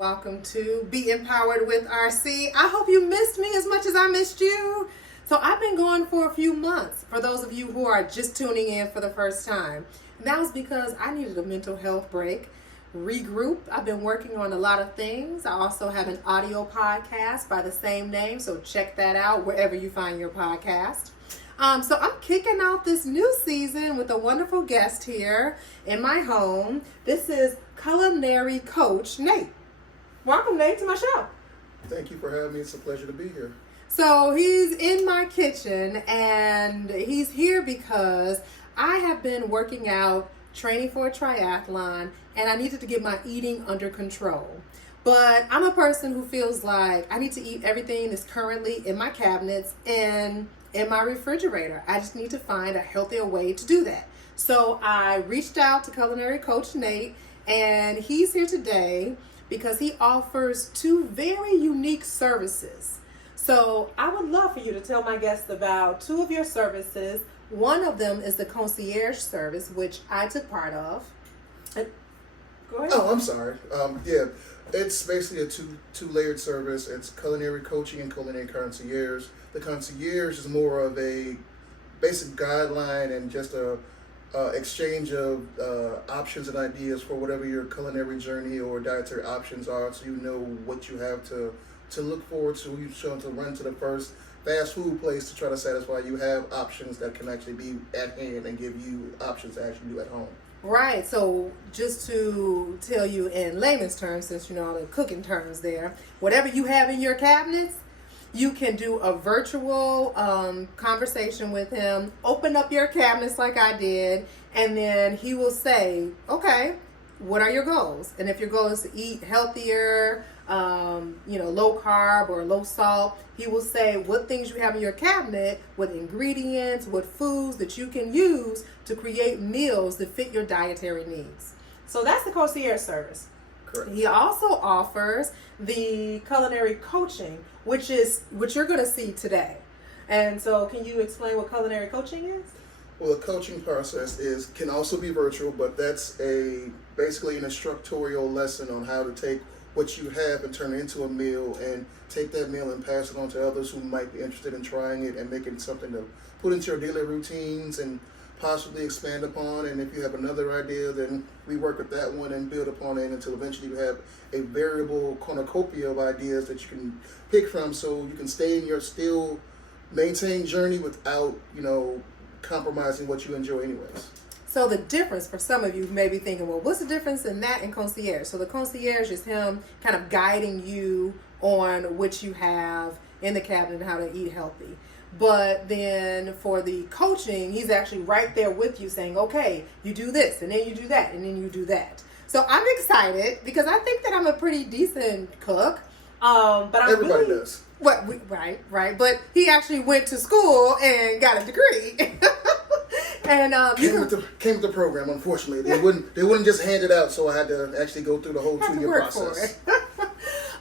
Welcome to Be Empowered with RC. I hope you missed me as much as I missed you. So I've been going for a few months, for those of you who are just tuning in for the first time. And that was because I needed a mental health break, regroup. I've been working on a lot of things. I also have an audio podcast by the same name, so check that out wherever you find your podcast. So I'm kicking out this new season with a wonderful guest here in my home. This is Culinary Coach Nate. Welcome, Nate, to my show. Thank you for having me. It's a pleasure to be here. So he's in my kitchen, and he's here because I have been working out, training for a triathlon, and I needed to get my eating under control. But I'm a person who feels like I need to eat everything that's currently in my cabinets and in my refrigerator. I just need to find a healthier way to do that. So I reached out to Culinary Coach Nate, and he's here today because he offers two very unique services. So I would love for you to tell my guests about two of your services. One of them is the concierge service, which I took part of. Go ahead. Oh, I'm sorry. It's basically a two-layered service. It's culinary coaching and culinary concierge. The concierge is more of a basic guideline and just a exchange of options and ideas for whatever your culinary journey or dietary options are, so you know what you have to look forward to. You show to run to the first fast food place to try to satisfy. You have options that can actually be at hand and give you options to actually do at home. Right. So just to tell you in layman's terms, since you know all the cooking terms there, whatever you have in your cabinets, you can do a virtual conversation with him, open up your cabinets like I did, and then he will say, okay, what are your goals? And if your goal is to eat healthier, low carb or low salt, he will say what things you have in your cabinet, what ingredients, what foods that you can use to create meals that fit your dietary needs. So that's the concierge service. Correct. He also offers the culinary coaching, which you're going to see today. And so can you explain what culinary coaching is? Well, the coaching process can also be virtual, but that's basically an instructorial lesson on how to take what you have and turn it into a meal, and take that meal and pass it on to others who might be interested in trying it and making something to put into your daily routines and possibly expand upon. And if you have another idea, then we work with that one and build upon it until eventually you have a variable cornucopia of ideas that you can pick from, so you can stay in your still maintain journey without, compromising what you enjoy anyways. So the difference for some of you may be thinking, well, what's the difference in that and concierge? So the concierge is him kind of guiding you on what you have in the cabinet and how to eat healthy. But then for the coaching, he's actually right there with you saying, okay, you do this, and then you do that, and then you do that. So I'm excited because I think that I'm a pretty decent cook. But Everybody does. Right. But he actually went to school and got a degree. And came with the program. Unfortunately, they wouldn't just hand it out, so I had to actually go through the whole 2-year process.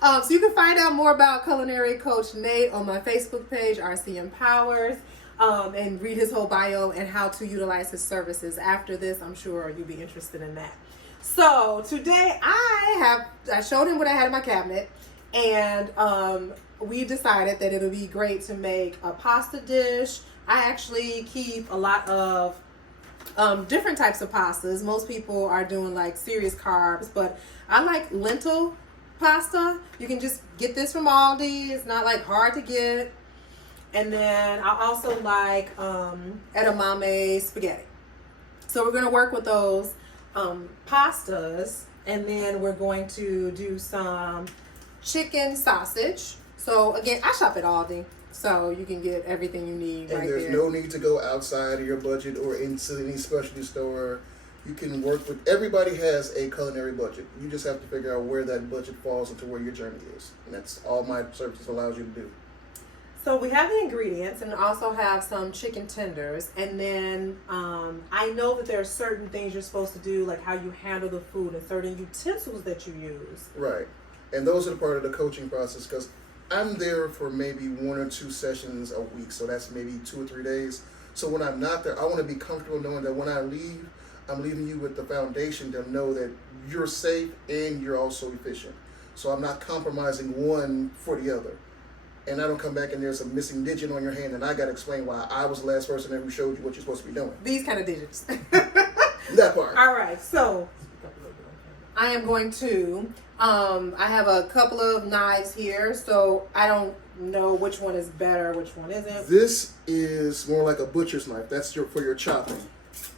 So you can find out more about Culinary Coach Nate on my Facebook page, RC Empowers, and read his whole bio and how to utilize his services. After this, I'm sure you'll be interested in that. So today I showed him what I had in my cabinet, and we decided that it would be great to make a pasta dish. I actually keep a lot of different types of pastas. Most people are doing like serious carbs, but I like lentil pasta. You can just get this from Aldi. It's not like hard to get. And then I also like edamame spaghetti. So we're going to work with those pastas, and then we're going to do some chicken sausage. So again, I shop at Aldi, so you can get everything you need right there. And there's no need to go outside of your budget or into any specialty store. You can work with, everybody has a culinary budget. You just have to figure out where that budget falls into where your journey is. And that's all my services allows you to do. So we have the ingredients, and also have some chicken tenders. And then I know that there are certain things you're supposed to do, like how you handle the food and certain utensils that you use. Right. And those are the part of the coaching process, because I'm there for maybe 1 or 2 sessions a week. So that's maybe 2 or 3 days. So when I'm not there, I want to be comfortable knowing that when I leave, I'm leaving you with the foundation to know that you're safe and you're also efficient. So I'm not compromising one for the other. And I don't come back and there's a missing digit on your hand and I got to explain why I was the last person there who showed you what you're supposed to be doing. These kind of digits. That part. All right, so I am going to, I have a couple of knives here, so I don't know which one is better, which one isn't. This is more like a butcher's knife. That's for your chopping.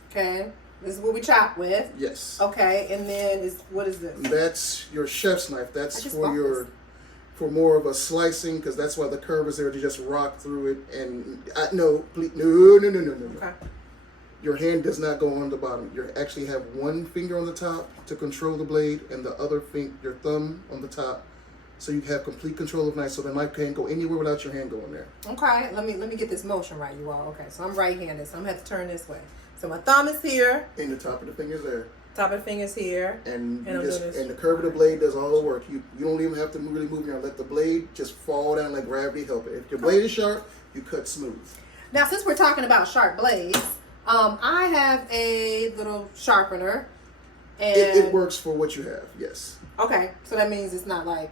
Okay, this is what we chop with. Yes. Okay, and then what is this? That's your chef's knife. That's for more of a slicing, because that's why the curve is there to just rock through it. And no. Okay. Your hand does not go on the bottom. You actually have one finger on the top to control the blade, and the other your thumb on the top, so you have complete control of the knife. So the knife can't go anywhere without your hand going there. Okay, let me get this motion right, you all. Okay, so I'm right-handed, so I'm gonna have to turn this way. So my thumb is here. And the top of the finger's there. Top of the finger's here. And the curve of the blade does all the work. You don't even have to really move your arm. Let the blade just fall down, let gravity help it. If your blade is sharp, you cut smooth. Now, since we're talking about sharp blades, I have a little sharpener. And it works for what you have, yes. Okay, so that means it's not like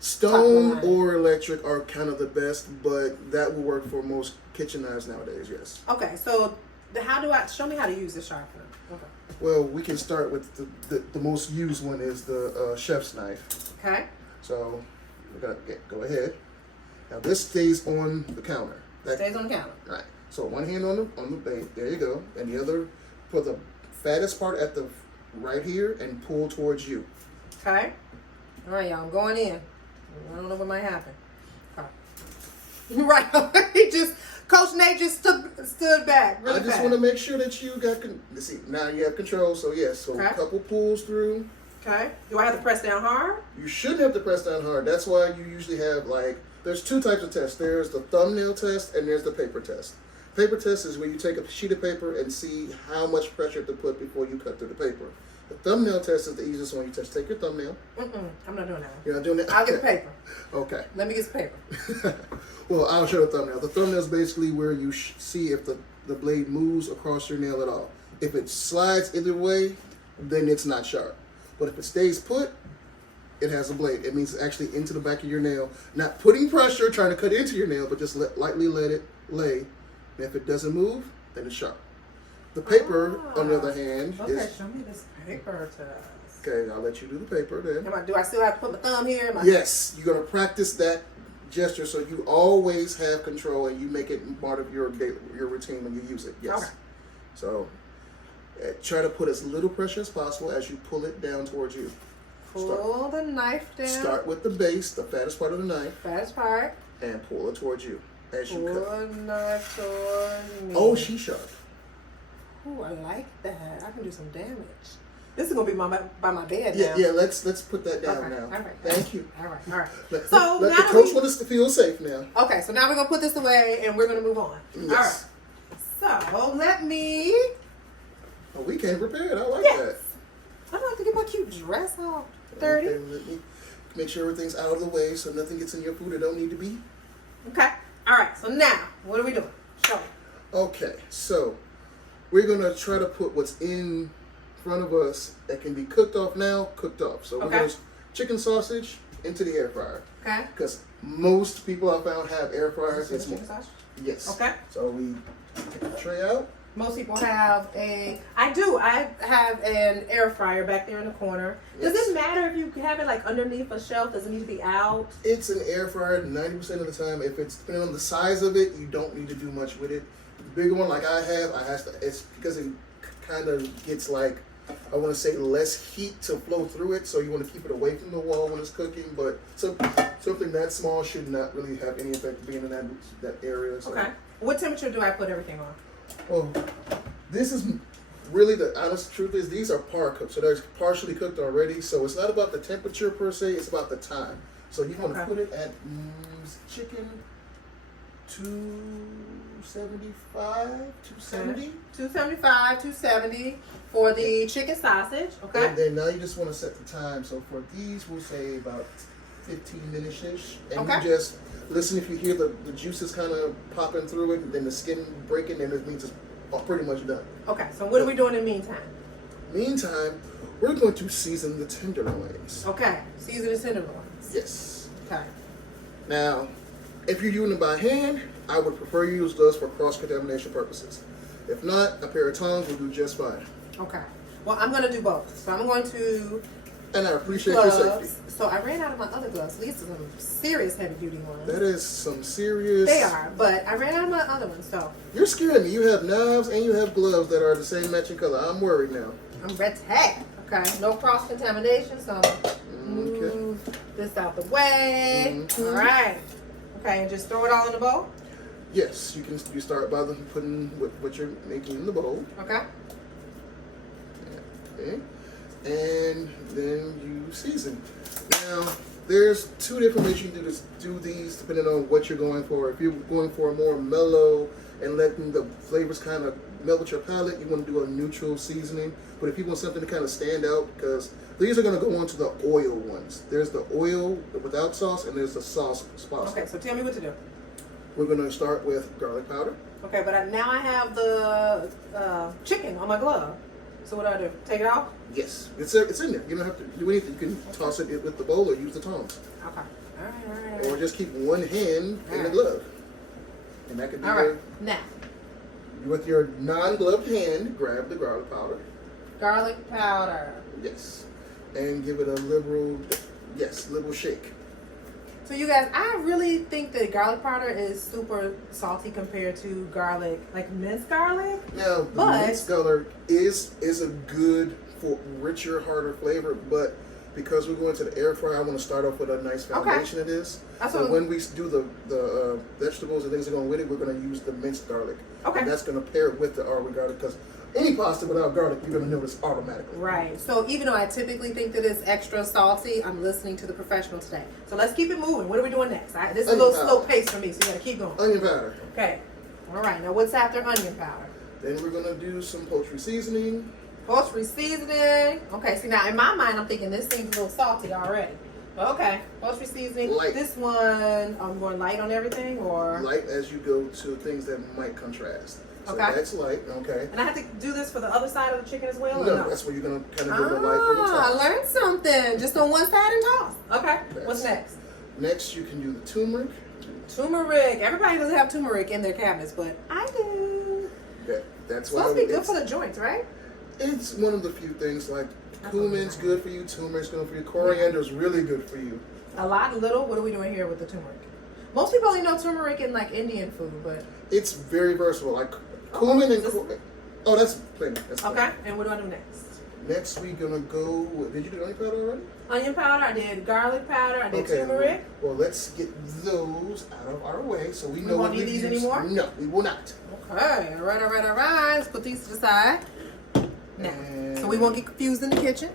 stone or electric are kind of the best, but that will work for most kitchen knives nowadays, yes. Okay, so show me how to use the sharpener. Okay. Well, we can start with the most used one is the chef's knife. Okay. So we're gonna go ahead. Now this stays on the counter. Stays on the counter. All right. So one hand on the blade. There you go, and the other for the fattest part at the right here and pull towards you. Okay. All right, y'all. I'm going in. I don't know what might happen. Okay. Right. Coach Nate just stood back. Really I just want to make sure that you got. See, now you have control. So yes. So a couple pulls through. Okay. Do I have to press down hard? You shouldn't have to press down hard. That's why you usually have there's two types of tests. There's the thumbnail test and there's the paper test. Paper test is where you take a sheet of paper and see how much pressure to put before you cut through the paper. The thumbnail test is the easiest one. You just take your thumbnail. I'm not doing that. You're not doing that? I'll get the paper. Okay. Let me get some paper. Well, I'll show the thumbnail. The thumbnail is basically where you see if the blade moves across your nail at all. If it slides either way, then it's not sharp. But if it stays put, it has a blade. It means it's actually into the back of your nail. Not putting pressure, trying to cut into your nail, but just lightly let it lay. And if it doesn't move, then it's sharp. The paper, on the other hand, okay, show me this paper test. Okay, I'll let you do the paper then. Do I still have to put my thumb here? Yes, you're going to practice that gesture so you always have control and you make it part of your routine when you use it. Yes. Okay. So try to put as little pressure as possible as you pull it down towards you. Pull the knife down. Start with the base, the fattest part of the knife. Fattest part. And pull it towards you as you cut. Pull the knife towards me. Oh, she's sharp. Oh, I like that. I can do some damage. This is gonna be by my bed now. Yeah, let's put that down now. All right. Thank you. All right. Let So the coach want us to feel safe now. Okay, so now we're gonna put this away and we're gonna move on. Yes. All right. So let me. Oh, we came prepared. I like that. I don't have to get my cute dress all dirty. Okay, let me make sure everything's out of the way so nothing gets in your food that don't need to be. Okay. All right. So now, what are we doing? Show me. Okay, so we're gonna try to put what's in front of us that can be cooked off now, cooked off. So we're gonna chicken sausage into the air fryer. Okay. Because most people I found have air fryers. It's chicken sausage? Yes. Okay. So we take the tray out. Most people have I have an air fryer back there in the corner. Yes. Does it matter if you have it underneath a shelf? Does it need to be out? It's an air fryer 90% of the time. If it's depending on the size of it, you don't need to do much with it. The bigger one like I have, it's because it kind of gets I want to say less heat to flow through it, so you want to keep it away from the wall when it's cooking. But something that small should not really have any effect being in that area. So. Okay. What temperature do I put everything on? Well, this is really the honest truth is these are par cooked, so they're partially cooked already. So it's not about the temperature per se; it's about the time. So you want to put it at chicken 275, 270. 275, 270 for the chicken sausage. Okay. And then now you just want to set the time. So for these, we'll say about 15 minutes-ish. And you just listen if you hear the juices kind of popping through it, and then the skin breaking, then it means it's pretty much done. Okay, so what are we doing in the meantime? Meantime, we're going to season the tenderloins. Okay, season the tenderloin. Yes. Okay. Now, if you're using it by hand, I would prefer you use gloves for cross-contamination purposes. If not, a pair of tongs will do just fine. Okay. Well, I'm going to do both. So I'm going to And I appreciate gloves. your safety. So I ran out of my other gloves. These are some serious heavy-duty ones. That is some serious... They are, but I ran out of my other ones, so... You're scaring me. You have knives and you have gloves that are the same matching color. I'm worried now. I'm red tag. Okay. No cross-contamination, so I'm going to move this out the way. All right. Okay, and just throw it all in the bowl? Yes, you start by putting what you're making in the bowl. Okay. Okay. And then you season. Now, there's two different ways you can do these depending on what you're going for. If you're going for a more mellow and letting the flavors kind of melt with your palate, you want to do a neutral seasoning. But if you want something to kind of stand out, because these are going to go on to the oil ones. There's the oil without sauce and there's the sauce. Okay, so tell me what to do. We're going to start with garlic powder. Okay, but now I have the chicken on my glove. So what do I do? Take it off? Yes, it's in there. You don't have to do anything. You can toss it with the bowl or use the tongs. Okay. All right. Or just keep one hand in the glove. And that could be all right. Now. With your non-gloved hand, grab the garlic powder. Garlic powder. Yes. And give it a liberal shake. So you guys, I really think that garlic powder is super salty compared to garlic, like minced garlic. Now, the minced garlic is a good for richer, harder flavor, but because we're going to the air fryer, I want to start off with a nice foundation of this. So when we do the vegetables and things that go with it, we're going to use the minced garlic. Okay. And that's going to pair it with the garlic, because any pasta without garlic, you're going to notice automatically. Right. So even though I typically think that it's extra salty, I'm listening to the professional today. So let's keep it moving. What are we doing next? This is a little slow pace for me, so you got to keep going. Onion powder. Okay. All right. Now what's after onion powder? Then we're going to do some poultry seasoning. Poultry seasoning. Okay. See, now in my mind, I'm thinking this seems a little salty already. Okay. Poultry seasoning. Light. This one, I'm going light on everything, or? Light as you go to things that might contrast. So okay. That's light, okay. And I have to do this for the other side of the chicken as well? No, that's where you're going to kind of do the light for the top. I learned something. Just on one side and toss. Okay. What's next? Next, you can do the turmeric. Turmeric. Everybody doesn't have turmeric in their cabinets, but I do. That's supposed to be good for the joints, right? It's one of the few things. Like cumin's good for you, turmeric's good for you, coriander's really good for you. A lot, little. What are we doing here with the turmeric? Most people only know turmeric in like Indian food, but it's very versatile. Like cumin and that's plenty. Okay. And what do I do next? Next, we're gonna go with, did you do onion powder already? Onion powder. I did garlic powder. I did turmeric. Well, let's get those out of our way so we know won't need these anymore. No, we will not. Okay. All right. Let's put these to the side. Now, so we won't get confused in the kitchen.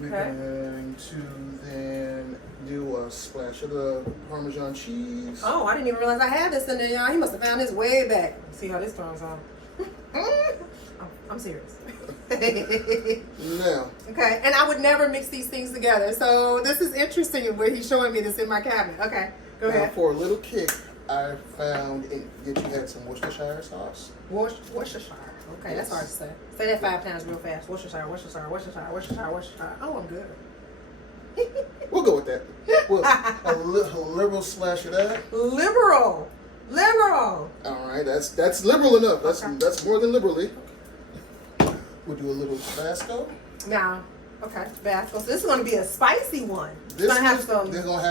We're going to then do a splash of the Parmesan cheese. Oh, I didn't even realize I had this in there, y'all. He must have found this way back. See how this turns out. I'm serious. Now. Okay, and I would never mix these things together. So this is interesting where he's showing me this in my cabinet. Okay, go ahead. For a little kick, I found that you had some Worcestershire sauce. Worcestershire. Okay, yes. That's hard to say. Say that 5 times real fast. Worcestershire. Oh, I'm good. We'll go with that. Well, a liberal splash of that. Liberal. All right, that's liberal enough. That's more than liberally. We'll do a little Tabasco. Now, okay, Tabasco. So this is going to be a spicy one. They're gonna have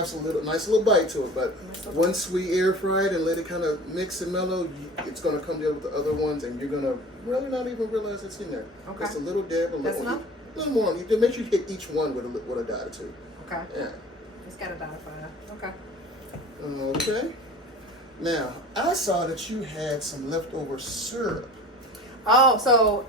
some nice little bite to it, but once we air fry it and let it kind of mix and mellow, it's gonna come together with the other ones, and you're gonna really not even realize it's in there. Okay. Just a little dab, a little more. You make sure you hit each one with a dot or two. Okay. Yeah. It's got a dot of fire. Okay. Okay. Now I saw that you had some leftover syrup. Oh, so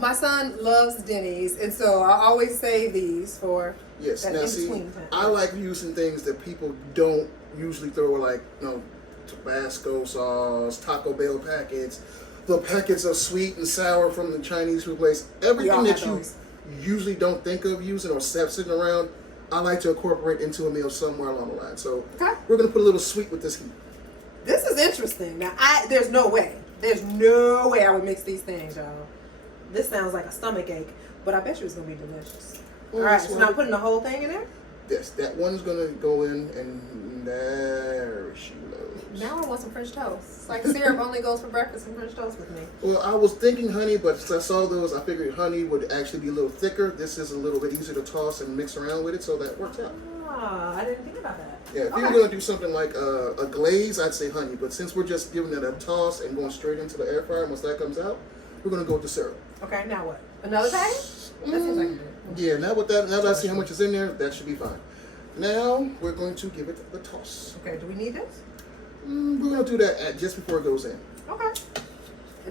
my son loves Denny's, and so I always save these for that in-between time. I like using things that people don't usually throw, like Tabasco sauce, Taco Bell packets, the packets of sweet and sour from the Chinese food place. Everything that you usually don't think of using or have sitting around, I like to incorporate into a meal somewhere along the line. So we're going to put a little sweet with this heat. This is interesting. Now, there's no way I would mix these things, y'all. This sounds like a stomach ache, but I bet you it's going to be delicious. Well, all right, so now I'm putting the whole thing in there? Yes, that one's gonna go in, and there she goes. Now I want some French toast. It's like syrup only goes for breakfast and French toast with me. Well, I was thinking honey, but since I saw those, I figured honey would actually be a little thicker. This is a little bit easier to toss and mix around with it, so that works out. Ah, I didn't think about that. Yeah, if you were going to do something like a glaze, I'd say honey. But since we're just giving it a toss and going straight into the air fryer, once that comes out, we're going to go with the syrup. Okay, now what? Another packet? That seems like Yeah, now that I see how much is in there, that should be fine. Now we're going to give it the toss. Okay, do we need this? We're going to do that just before it goes in. Okay.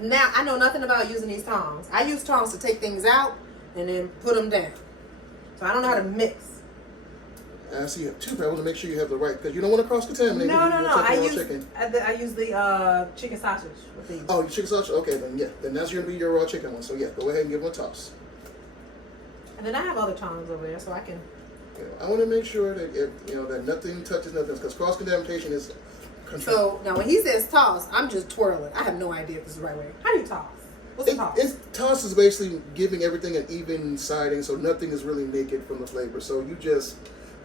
Now, I know nothing about using these tongs. I use tongs to take things out and then put them down. So I don't know how to mix. I see you have two, but I want to make sure you have the right, because you don't want to cross-contaminate. No. I use the chicken. chicken sausage with these. Oh, chicken sausage? Okay, then that's going to be your raw chicken one. So yeah, go ahead and give them a toss. And then I have other tongs over there, so I can. I want to make sure that that nothing touches nothing, because cross-contamination is control. So now when he says toss, I'm just twirling. I have no idea if this is the right way. How do you toss? What's a toss? Toss is basically giving everything an even siding, so nothing is really naked from the flavor. So you just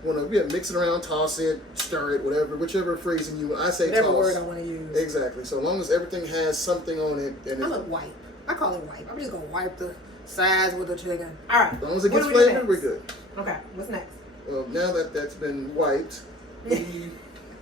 want to mix it around, toss it, stir it, whichever phrasing you. I say whatever toss. word I want to use. Exactly. So long as everything has something on it, and I'm a wipe. I call it wipe. I'm just gonna wipe the sides with the chicken. All right. As long as it gets flavored, we're good. Okay. What's next? Well, now that that's been wiped, we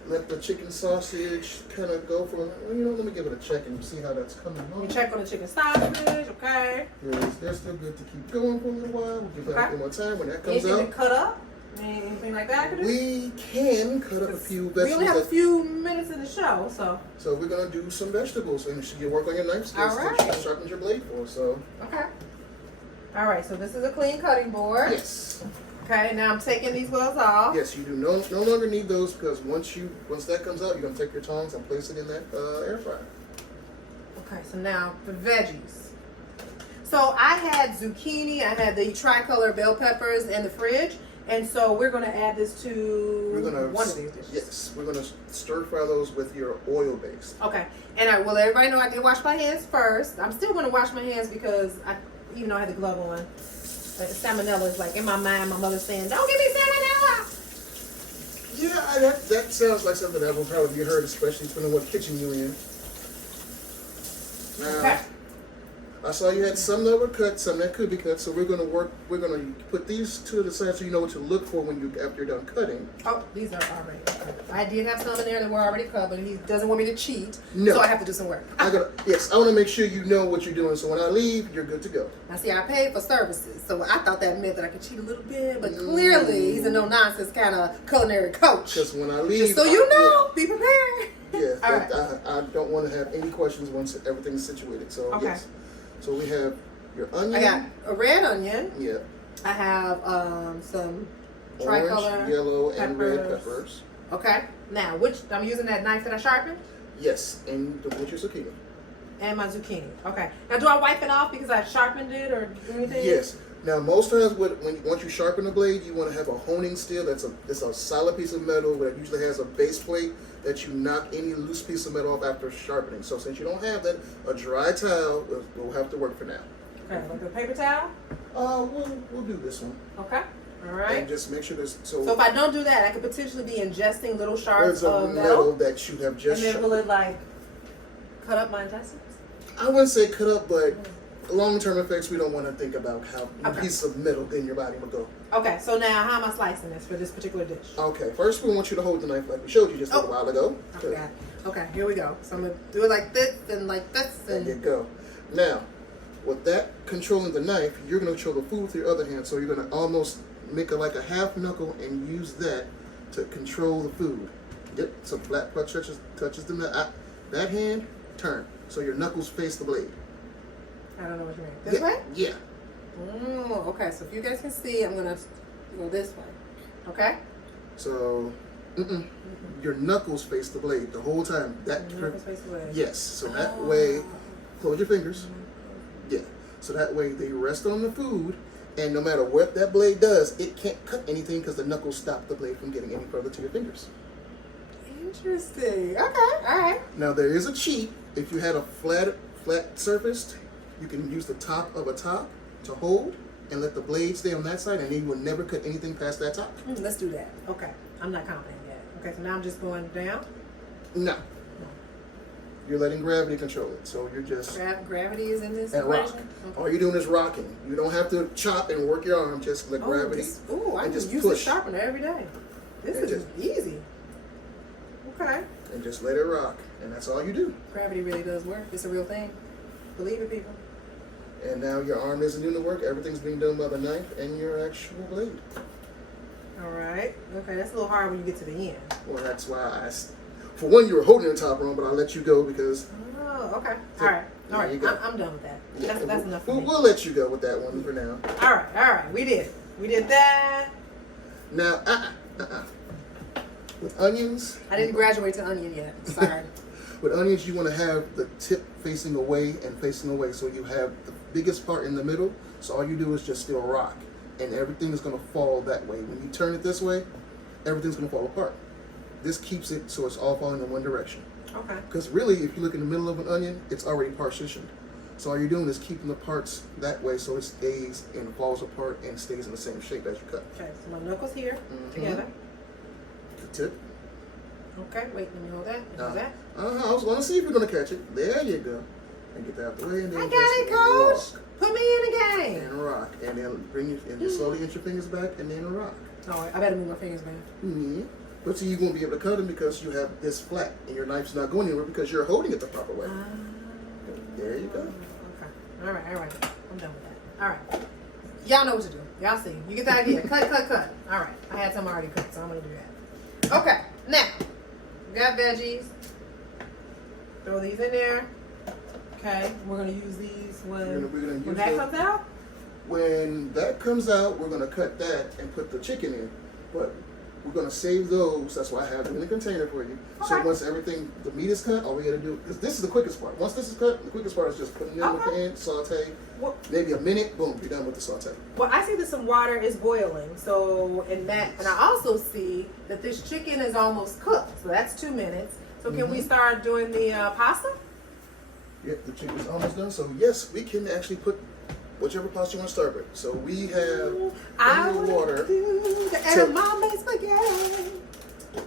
let the chicken sausage kind of go for. Let me give it a check and see how that's coming on. You check on the chicken sausage, okay? They're still good to keep going for a little while. We'll give that one more time when that comes Anything out. to cut up? Anything like that I could do? We can cut up a few vegetables. We only have a few minutes in the show, so. So we're gonna do some vegetables, and you work on your knife skills. All right. That you sharpen your blade for. So. Okay. All right. So this is a clean cutting board. Yes. Okay. Now I'm taking these gloves off. Yes, you do no longer need those, because once that comes out, you're gonna take your tongs and place it in that air fryer. Okay. So now the veggies. So I had zucchini. I had the tricolor bell peppers in the fridge. And so we're going to add this to one of these dishes. Yes, we're going to stir fry those with your oil base. Okay. And I will let everybody know I did wash my hands first. I'm still going to wash my hands because even though I had the glove on, like salmonella is like in my mind, my mother's saying, don't give me salmonella. Yeah, that sounds like something that will probably be heard, especially depending on what kitchen you're in. Now, okay. I saw you had some that were cut, some that could be cut, so we're gonna put these to the side so you know what to look for after you're done cutting. Oh, these are already cut. I did have some in there that were already cut, but he doesn't want me to cheat, no. So I have to do some work. I want to make sure you know what you're doing, so when I leave, you're good to go. Now see, I paid for services, so I thought that meant that I could cheat a little bit, but clearly he's a no-nonsense kind of culinary coach. Because when I leave... Just so you know, be prepared. Yeah, right. I don't want to have any questions once everything's situated, so okay. Yes. So we have your onion. I got a red onion. Yeah. I have some orange, tricolor yellow, peppers. and red peppers. Okay. Now, I'm using that knife that I sharpened? Yes, and with your zucchini. And my zucchini. Okay. Now, do I wipe it off because I sharpened it or anything? Yes. Now, most times, once you sharpen the blade, you want to have a honing steel. It's a solid piece of metal that usually has a base plate that you knock any loose piece of metal off after sharpening. So since you don't have that, a dry towel will have to work for now. Okay, like a paper towel? We'll do this one. Okay. All right. And just make sure there's So if I don't do that, I could potentially be ingesting little shards of metal that you have just. And then will it cut up my intestines? I wouldn't say cut up, but long-term effects, we don't want to think about how a piece of metal in your body would go. Okay, so now how am I slicing this for this particular dish? Okay, first we want you to hold the knife like we showed you just a little while ago. Okay, here we go. So I'm going to do it like this and like this. And there you go. Now, with that controlling the knife, you're going to control the food with your other hand. So you're going to almost make a half knuckle and use that to control the food. Yep, so flat part touches the knife. That hand, turn. So your knuckles face the blade. I don't know what you mean. This way? Yeah. Okay, so if you guys can see, I'm going to go this way. Okay? So, your knuckles face the blade the whole time. Knuckles face the blade. Yes, so that way, close your fingers. Yeah, so that way they rest on the food, and no matter what that blade does, it can't cut anything because the knuckles stop the blade from getting any further to your fingers. Interesting. Okay, all right. Now, there is a cheat. If you had a flat surface, you can use the top of a top to hold, and let the blade stay on that side, and then you will never cut anything past that top. Let's do that. Okay. I'm not confident yet. Okay, so now I'm just going down. No. You're letting gravity control it. So you're just... Gravity is in this and equation? rock. Okay. All you're doing is rocking. You don't have to chop and work your arm. Just let gravity I and just just use push. the sharpener every day. This And is easy. Okay. And just let it rock. And that's all you do. Gravity really does work. It's a real thing. Believe it, people. And now your arm isn't doing the work. Everything's being done by the knife and your actual blade. All right. Okay, that's a little hard when you get to the end. Well, that's why for one, you were holding the top wrong, but I'll let you go because... Oh, okay. So, All right. All there right. you go. I'm done with that. Yeah, That's enough for me. We'll let you go with that one for now. All right. All right. We did it. We did that. Now, with onions... I didn't graduate to onion yet. Sorry. With onions, you want to have the tip facing away and facing away. So you have the biggest part in the middle. So all you do is just still rock. And everything is going to fall that way. When you turn it this way, everything's going to fall apart. This keeps it so it's all falling in one direction. Okay. Because really, if you look in the middle of an onion, it's already partitioned. So all you're doing is keeping the parts that way so it stays and falls apart and stays in the same shape as you cut. Okay, so my knuckles here together. The tip. Okay, wait, let me hold that. Hold that. I was going to see if you're going to catch it. There you go. And get that out the way. And then I got it, coach. Rock. Put me in the game. And rock. And then bring your, and just slowly inch your fingers back and then rock. Oh, I better move my fingers back. Mm-hmm. But see, you won't be able to cut them because you have this flat and your knife's not going anywhere because you're holding it the proper way. There you go. Okay. All right. I'm done with that. All right. Y'all know what to do. Y'all see. You get the idea. Cut. All right. I had some already cut, so I'm going to do that. Okay. Now, we got veggies. Throw these in there. Okay. We're going to use these when that comes out. When that comes out, we're going to cut that and put the chicken in. But we're going to save those. That's why I have them in a container for you. Okay. So once everything, the meat is cut, all we got to do, because this is the quickest part. Once this is cut, the quickest part is just putting it in with the hand, saute, maybe a minute, boom, you're done with the saute. Well, I see that some water is boiling. So, and I also see that this chicken is almost cooked. So that's 2 minutes. So can we start doing the pasta? Yep, the chicken's almost done. So yes, we can actually put whichever pasta you want to start with. So we have water. The edamame spaghetti.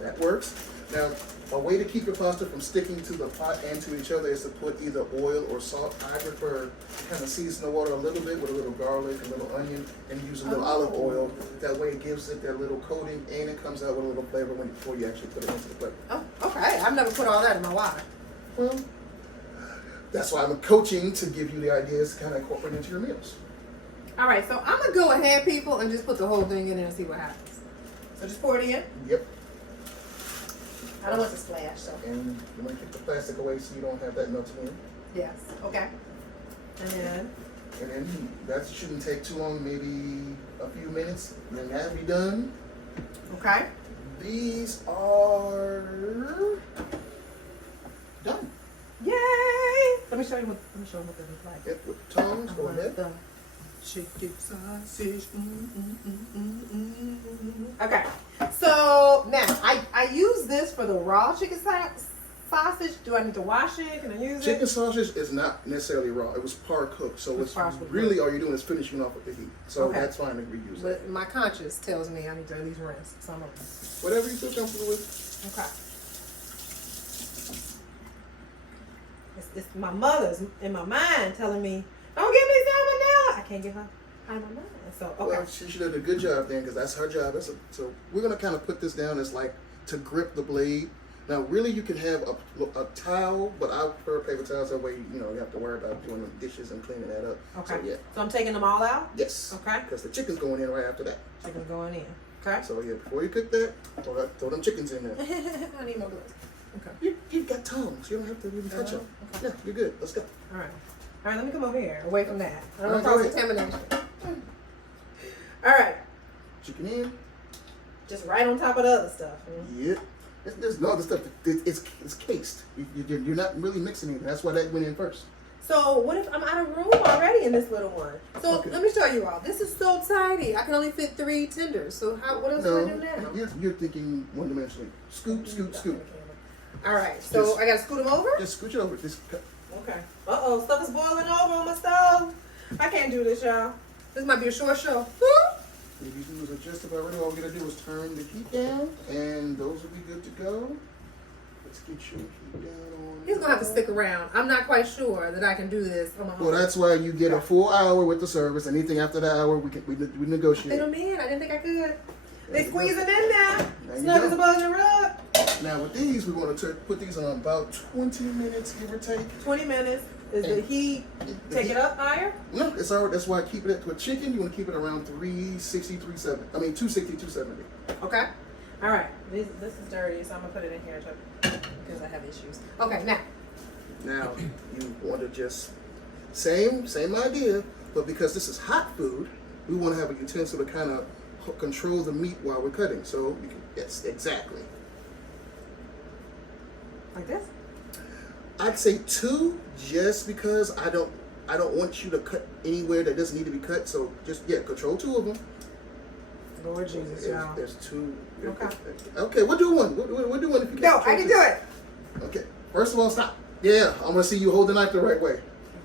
That works. Now, a way to keep your pasta from sticking to the pot and to each other is to put either oil or salt. I prefer to kind of season the water a little bit with a little garlic, a little onion, and use a little olive oil. That way it gives it that little coating and it comes out with a little flavor before you actually put it into the plate. Oh, okay. I've never put all that in my water. Well, that's why I'm coaching, to give you the ideas to kind of incorporate into your meals. All right, so I'm going to go ahead, people, and just put the whole thing in there and see what happens. So just pour it in. Yep. I don't want to splash, so. And you want to keep the plastic away so you don't have that melting in. Yes, okay. And then that shouldn't take too long, maybe a few minutes. Then that'll be done. Okay. These are done. Yay! Let me show you what they look like. Yep, with tongs, go ahead. The chicken sausage. Okay. So now I use this for the raw chicken sausage. Do I need to wash it? Can I use it? Chicken sausage is not necessarily raw. It was par cooked, so it's really all you're doing is finishing off with the heat. So that's fine to reuse it. But my conscience tells me I need to at least rinse. So I'm okay. Whatever you feel comfortable with. Okay. It's my mother's in my mind telling me, don't give me salmonella. I can't get her out of my mind. So, okay. Well, she should have done a good job then, because that's her job. So we're going to kind of put this down as like to grip the blade. Now, really, you can have a towel, but I prefer paper towels. That way, you have to worry about doing the dishes and cleaning that up. Okay. So, yeah. So I'm taking them all out? Yes. Okay. Because the chicken's going in right after that. Chicken's going in. Okay. So, yeah, before you cook that, throw them chickens in there. I need my gloves. Okay. You've got tongs. You don't have to even touch them. Okay. Yeah, you're good. Let's go. All right. All right, let me come over here, away from that. I don't want All right, cross-contamination. All right. Chicken in. Just right on top of the other stuff. Yeah. There's no other stuff. It's cased. You're not really mixing anything. That's why that went in first. So what if I'm out of room already in this little one? So let me show you all. This is so tiny. I can only fit 3 tenders. So what else do I do now? You're thinking one-dimensionally. Scoop, scoop, scoop. All right. So I got to scoot them over? Just scooch it over. Just cut. Okay. Uh-oh. Stuff is boiling over on my stove. I can't do this, y'all. This might be a short show. These noodles are just about ready. All we gotta do is turn the heat down, and those will be good to go. Let's get your heat down on. He's gonna have to stick around. I'm not quite sure that I can do this on my own. Well, that's why you get a full hour with the service. Anything after that hour, we negotiate. Fit them in. I didn't think I could. They squeeze it in there. There Snug you as a go. bug in a rug. Now with these, we're going to put these on about 20 minutes, give or take. 20 minutes. Is the heat take it up higher? No, it's alright. That's why I keep it with chicken. You want to keep it around 360, 370. I mean 260, 270. Okay. All right. This is dirty, so I'm gonna put it in here because I have issues. Okay. Now you want to just same idea, but because this is hot food, we want to have a utensil to kind of control the meat while we're cutting. So you can, yes, exactly. Like this? I'd say 2, just because I don't want you to cut anywhere that doesn't need to be cut. So just control 2 of them. Lord Jesus, y'all. There's 2. Okay. Okay, we'll do one. We'll do one if you can. No, I can do it. Okay. First of all, stop. Yeah, I'm gonna see you hold the knife the right way.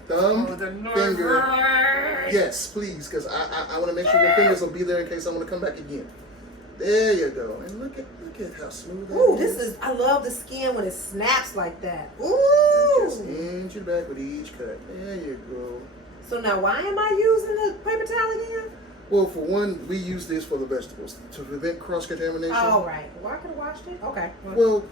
Thumb, finger. Yes, please, because I want to make sure your fingers will be there in case I want to come back again. There you go. And look at how smooth that Ooh, is. I love the skin when it snaps like that. Ooh. Just inch it back with each cut. There you go. So now why am I using the paper towel again? Well, for one, we use this for the vegetables to prevent cross-contamination. Oh, right. Well, I could have washed it. Okay. Well,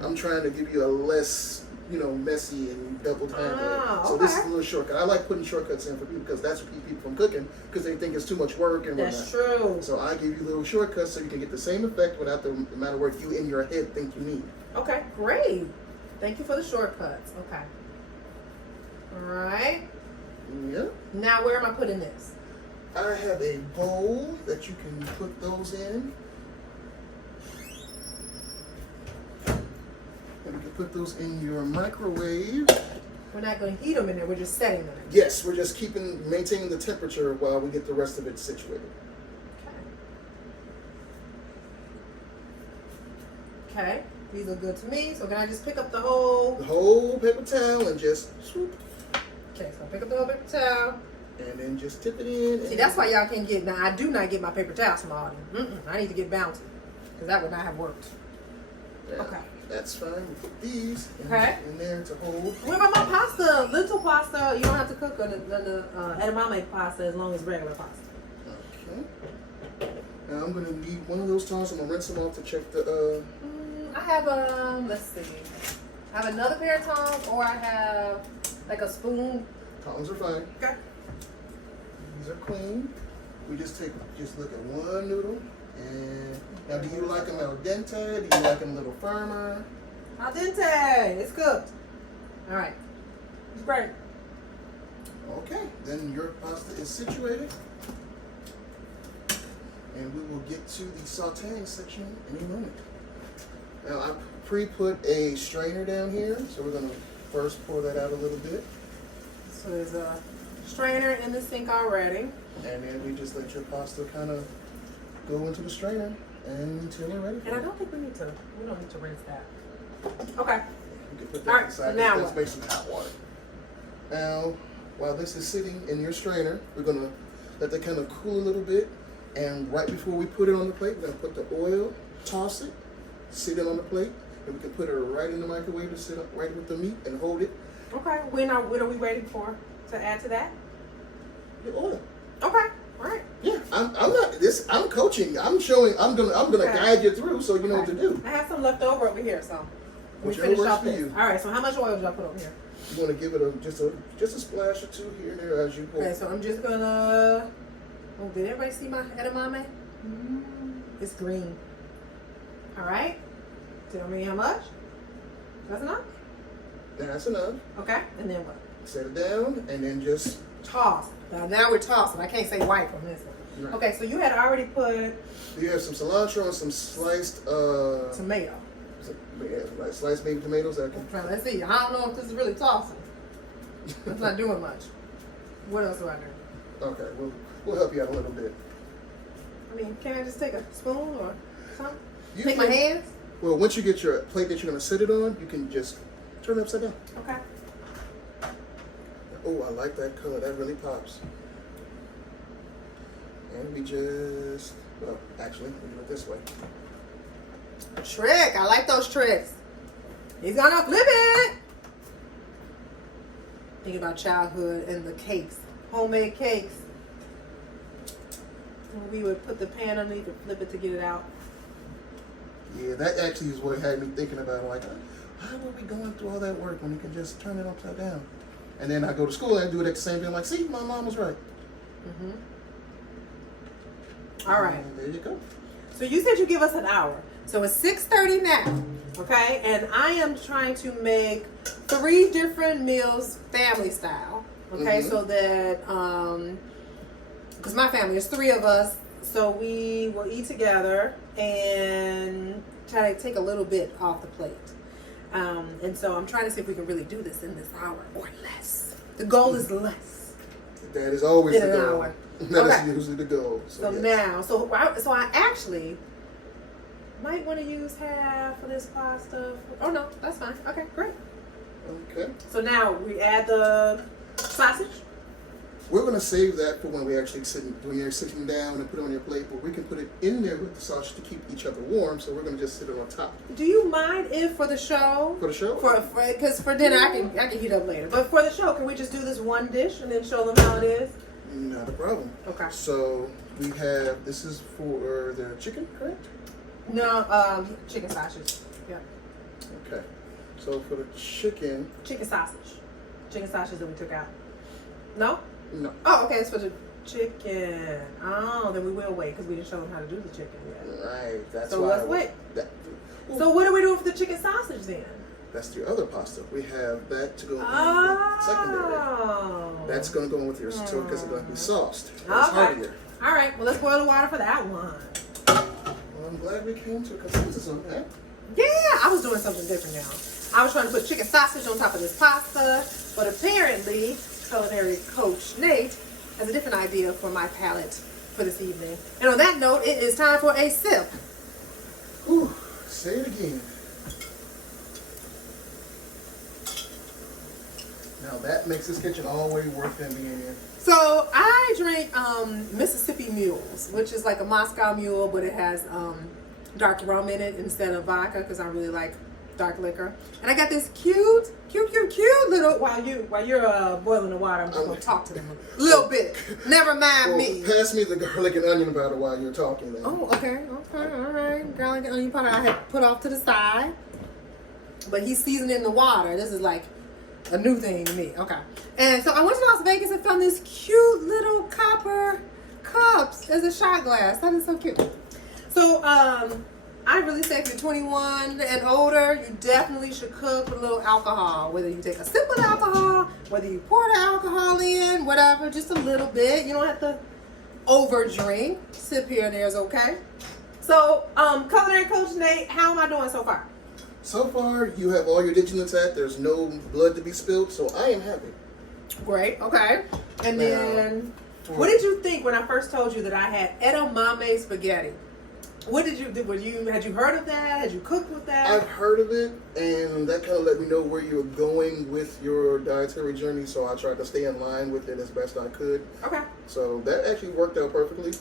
I'm trying to give you a less, messy and double handle. So this is a little shortcut. I like putting shortcuts in for people because that's what keeps people from cooking because they think it's too much work and whatnot. That's true. So I give you little shortcuts so you can get the same effect without the amount of work you in your head think you need. Okay, great. Thank you for the shortcuts. Okay. All right. Yeah. Now where am I putting this? I have a bowl that you can put those in. And you can put those in your microwave. We're not going to heat them in there. We're just setting them. Yes, we're just maintaining the temperature while we get the rest of it situated. Okay. These look good to me. So can I just pick up the whole? The whole paper towel and just swoop. Okay, so pick up the whole paper towel. And then just tip it in. See, that's why y'all can't get. Now, I do not get my paper towels from Aldi. I need to get Bounty because that would not have worked. Yeah, okay. That's fine. We put these in there to hold. What about my pasta? Lentil pasta. You don't have to cook the edamame pasta as long as regular pasta. Okay. Now I'm gonna need one of those tongs. I'm gonna rinse them off to check the. I have let's see. I have another pair of tongs, or I have like a spoon. Tongs are fine. Okay. These are clean. We just look at one noodle. And now, do you like them al dente? Do you like them a little firmer? Al dente. It's cooked. All right. It's great. Okay. Then your pasta is situated. And we will get to the sauteing section in a moment. Now, I pre-put a strainer down here. So we're going to first pour that out a little bit. So there's a strainer in the sink already. And then we just let your pasta kind of go into the strainer until we're ready for it. And I don't think we don't need to rinse that. Okay. You can put that All right, inside. so now That's what? basically hot water. Now, while this is sitting in your strainer, we're gonna let that kind of cool a little bit. And right before we put it on the plate, we're gonna put the oil, toss it, sit it on the plate, and we can put it right in the microwave to sit up right with the meat and hold it. Okay. What are we waiting for to add to that? The oil. Okay. All right. Yeah, I'm coaching. I'm gonna guide you through so you know what to do. I have some left over over here, so we Whichever finish works off for this. you. All right. So how much oil did I put over here? You want to give it just a splash or two here and there as you pour. Okay. So I'm just gonna. Oh, did everybody see my edamame? It's green. All right. Tell me how much. That's enough. That's enough. Okay. And then what? Set it down and then just. Toss. Now we're tossing. I can't say wipe on this one. Right. Okay, so you had already put You have some cilantro and some sliced tomato. like sliced baby tomatoes. Okay, let's see. I don't know if this is really tossing. It's not doing much. What else do I do? Okay, we'll help you out a little bit. I mean, can I just take a spoon or something? You Take my hands? Well, once you get your plate that you're gonna sit it on, you can just turn it upside down. Okay. Oh, I like that color. That really pops. And we just, well, actually, we do it this way. Trick. I like those tricks. He's gonna flip it. Thinking about childhood and the cakes, homemade cakes. We would put the pan underneath and flip it to get it out. Yeah, that actually is what had me thinking about it. Like, how are we going through all that work when you can just turn it upside down? And then I go to school and I do it at the same time. Like, see, my mom was right. All right. And there you go. So you said you give us an hour. So it's 6:30 now, okay? And I am trying to make 3 different meals family style, okay? So that, because my family is 3 of us, so we will eat together and try to take a little bit off the plate. And so I'm trying to see if we can really do this in this hour or less. The goal is less. That is always in the an goal. hour. That is usually the goal. So yes. now, so I actually might want to use half of this pasta. Oh no, that's fine. Okay, great. Okay. So now we add the sausage. We're going to save that for when we actually when you're sitting down and put it on your plate, but we can put it in there with the sausage to keep each other warm, so we're going to just sit it on top. Do you mind if for the show? For the show? Because for dinner I can heat up later. But for the show, can we just do this one dish and then show them how it is? Not a problem. Okay. So we have, this is for the chicken, correct? No, chicken sausage. Yeah. Okay. So for the chicken. Chicken sausage. Chicken sausage that we took out. No? No. Oh, okay. It's for the chicken. Oh, then we will wait because we didn't show them how to do the chicken yet. Right. That's so why. let's wait. So what are we doing for the chicken sausage then? That's the other pasta. We have that to go in Oh. secondary. That's going to go in with your stew because it's going to be sauced. It's Okay. heartier. All right. Well, let's boil the water for that one. Well, I'm glad we came to a consensus on that. Yeah, I was doing something different now. I was trying to put chicken sausage on top of this pasta, but apparently Culinary Coach Nate has a different idea for my palate for this evening. And on that note, it is time for a sip. Whew, say it again. Now that makes this kitchen all the way worth them being in. So I drink Mississippi Mules, which is like a Moscow Mule, but it has dark rum in it instead of vodka because I really like dark liquor. And I got this cute little. While you're boiling the water, I'm just gonna talk to them a little bit. Never mind me. Pass me the garlic and onion powder while you're talking. Then. Oh, okay, all right. Garlic and onion powder I had put off to the side, but he's seasoning the water. This is like a new thing to me. Okay. And so I went to Las Vegas and found this cute little copper cups as a shot glass. That is so cute. So I really say if you're 21 and older, you definitely should cook with a little alcohol. Whether you take a sip of alcohol, whether you pour the alcohol in, whatever, just a little bit. You don't have to overdrink. Sip here and there is okay. So, Culinary Coach Nate, how am I doing so far? So far, you have all your digits intact. There's no blood to be spilled, so I am happy. Great. Okay. And then, what did you think when I first told you that I had edamame spaghetti? What did you do? Had you heard of that? Had you cooked with that? I've heard of it, and that kind of let me know where you're going with your dietary journey, so I tried to stay in line with it as best I could. Okay. So that actually worked out perfectly.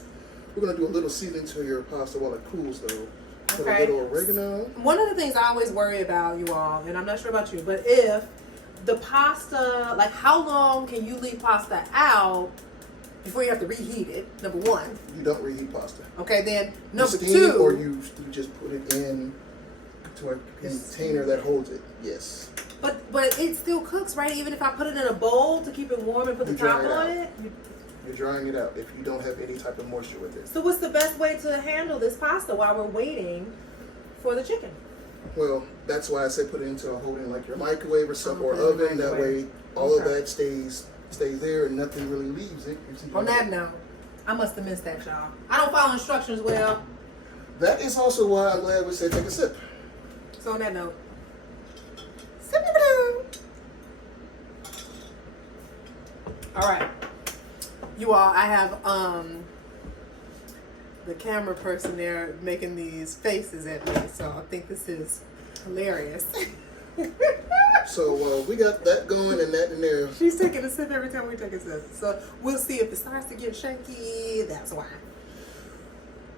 We're going to do a little seasoning to your pasta while it cools, though. Put a little oregano. One of the things I always worry about, you all, and I'm not sure about you, but if the pasta, like how long can you leave pasta out before you have to reheat it, number one? You don't reheat pasta. Okay, then number you steam two. It or you just put it in to a container that holds it. Yes. But it still cooks, right? Even if I put it in a bowl to keep it warm and put the top on it? You're drying it out if you don't have any type of moisture with it. So what's the best way to handle this pasta while we're waiting for the chicken? Well, that's why I said put it into a holding like your microwave or something or oven. That way all of that stays there and nothing really leaves it. On that note, I must have missed that, y'all. I don't follow instructions well. That is also why I'm glad we said take a sip. So on that note, sip it. All right. You all, I have the camera person there making these faces at me, so I think this is hilarious. So we got that going and that in there. She's taking a sip every time we take a sip. So we'll see if it starts to get shaky. That's why.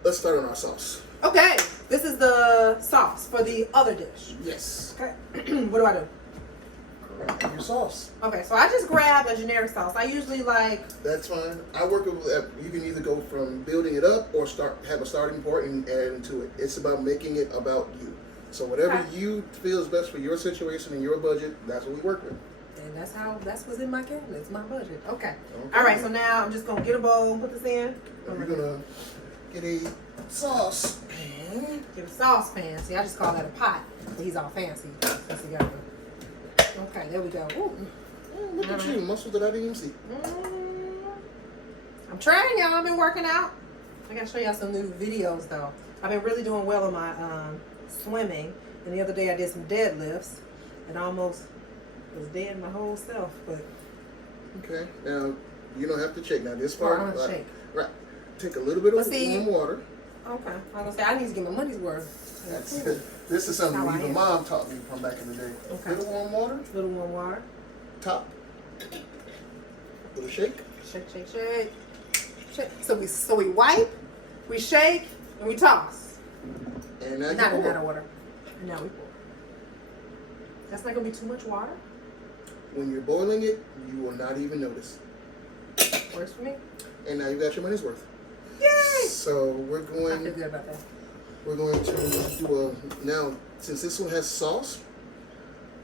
let's start on our sauce. Okay, this is the sauce for the other dish. Yes. Okay, what do I do? Grab your sauce. Okay, so I just grab a generic sauce. I usually like. That's fine. I work with you can either go from building it up or have a starting point and add into it. It's about making it about you. So whatever you feel is best for your situation and your budget, that's what we work with. And that's what's in my cabinet. It's my budget. Okay. All right. So now I'm just gonna get a bowl and put this in. We're gonna get a sauce pan. Get a saucepan. See, I just call that a pot. He's all fancy. Let's see. Okay, there we go. Ooh. Look at you, muscles that I didn't even see. I'm trying, y'all. I've been working out. I gotta show y'all some new videos though. I've been really doing well in my swimming. And the other day I did some deadlifts and almost was dead my whole self. But okay, now you don't have to check. Now this I part, don't shake. Right. Take a little bit of warm water. Okay, I was gonna say I need to get my money's worth. This is something even mom taught me from back in the day. Okay. Little warm water. Little warm water. Top. Little shake. Shake. So we wipe, we shake, and we toss. And now not in that order. And now we pour. That's not gonna be too much water. When you're boiling it, you will not even notice. Works for me. And now you got your money's worth. Yay! So we're going. I feel good about that. We're going to do now, since this one has sauce,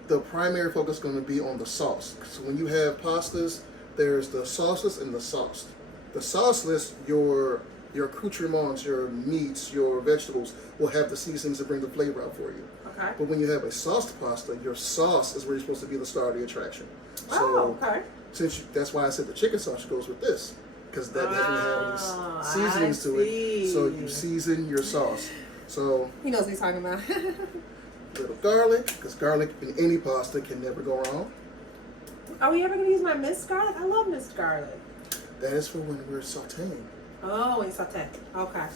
the primary focus is going to be on the sauce. So when you have pastas, there's the sauceless and the sauced. The sauceless, your accoutrements, your meats, your vegetables will have the seasonings to bring the flavor out for you. Okay. But when you have a sauced pasta, your sauce is where you're supposed to be the star of the attraction. So okay. That's why I said the chicken sauce goes with this, because that doesn't have any seasonings to it. So you season your sauce. So he knows what he's talking about. little garlic, because garlic in any pasta can never go wrong. Are we ever gonna use my minced garlic? I love minced garlic. That is for when we're sauteing. Oh, and saute. Okay.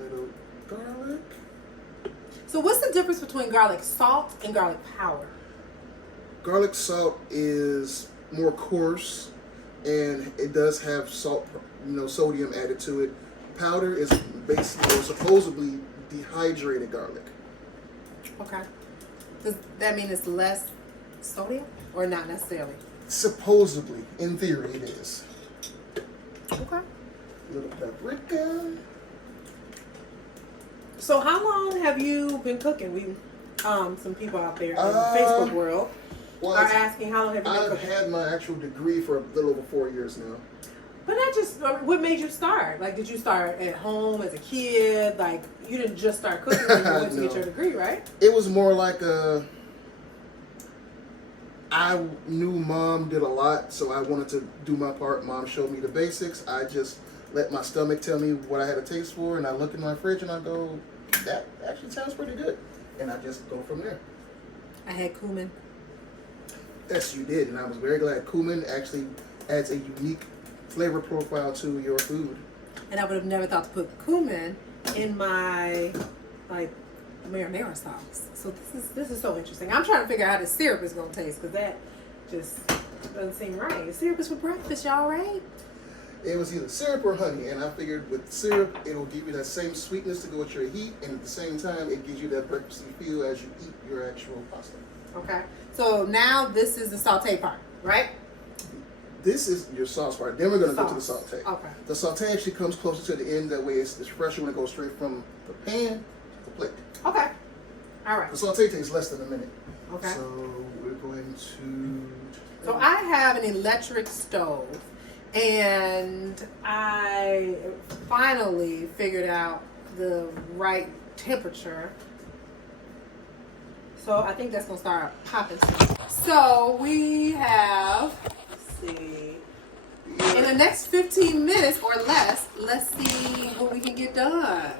Little garlic. So what's the difference between garlic salt and garlic powder? Garlic salt is more coarse, and it does have salt, sodium added to it. Powder is basically or supposedly dehydrated garlic. Okay. Does that mean it's less sodium or not necessarily? Supposedly, in theory, it is. Okay. Little paprika. So how long have you been cooking? We, some people out there in the Facebook world are asking how long have you been cooking? I've had my actual degree for a little over 4 years now. But not just, what made you start? Like, did you start at home as a kid? Like, you didn't just start cooking when you went to get your degree, right? It was more like I knew Mom did a lot, so I wanted to do my part. Mom showed me the basics. I just let my stomach tell me what I had a taste for, and I look in my fridge and I go, that actually sounds pretty good. And I just go from there. I had cumin. Yes, you did, and I was very glad. Cumin actually adds a unique flavor profile to your food. And I would have never thought to put cumin in my, like, marinara sauce. So this is so interesting. I'm trying to figure out how the syrup is going to taste, because that just doesn't seem right. The syrup is for breakfast, y'all, right? It was either syrup or honey, and I figured with syrup, it'll give you that same sweetness to go with your heat, and at the same time, it gives you that breakfasty feel as you eat your actual pasta. Okay. So now this is the saute part, right? This is your sauce part. Then we're going to go to the saute. Okay. The saute actually comes closer to the end. That way it's fresher when it goes straight from the pan to the plate. Okay. All right. The saute takes less than a minute. Okay. So we're going to... So I have an electric stove, and I finally figured out the right temperature. So I think that's going to start popping soon. So we have... see. In the next 15 minutes or less, let's see what we can get done.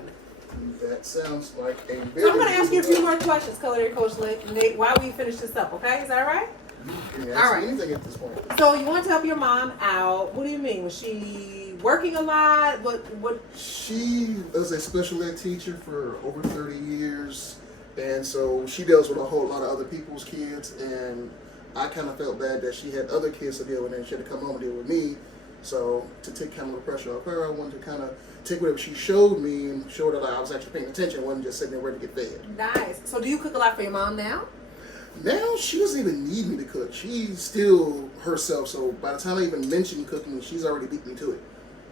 That sounds like a very... So I'm going to ask you a few more questions, Culinary Coach Nate, while we finish this up, okay? Is that right? You can ask me anything at this point. So you want to help your mom out. What do you mean? Was she working a lot? What? She was a special ed teacher for over 30 years, and so she deals with a whole lot of other people's kids, and I kind of felt bad that she had other kids to deal with and she had to come home and deal with me. So to take kind of the pressure off her, I wanted to kind of take whatever she showed me and show her that I was actually paying attention, wasn't just sitting there ready to get fed. Nice. So do you cook a lot for your mom now? Now she doesn't even need me to cook. She's still herself. So by the time I even mention cooking, she's already beat me to it.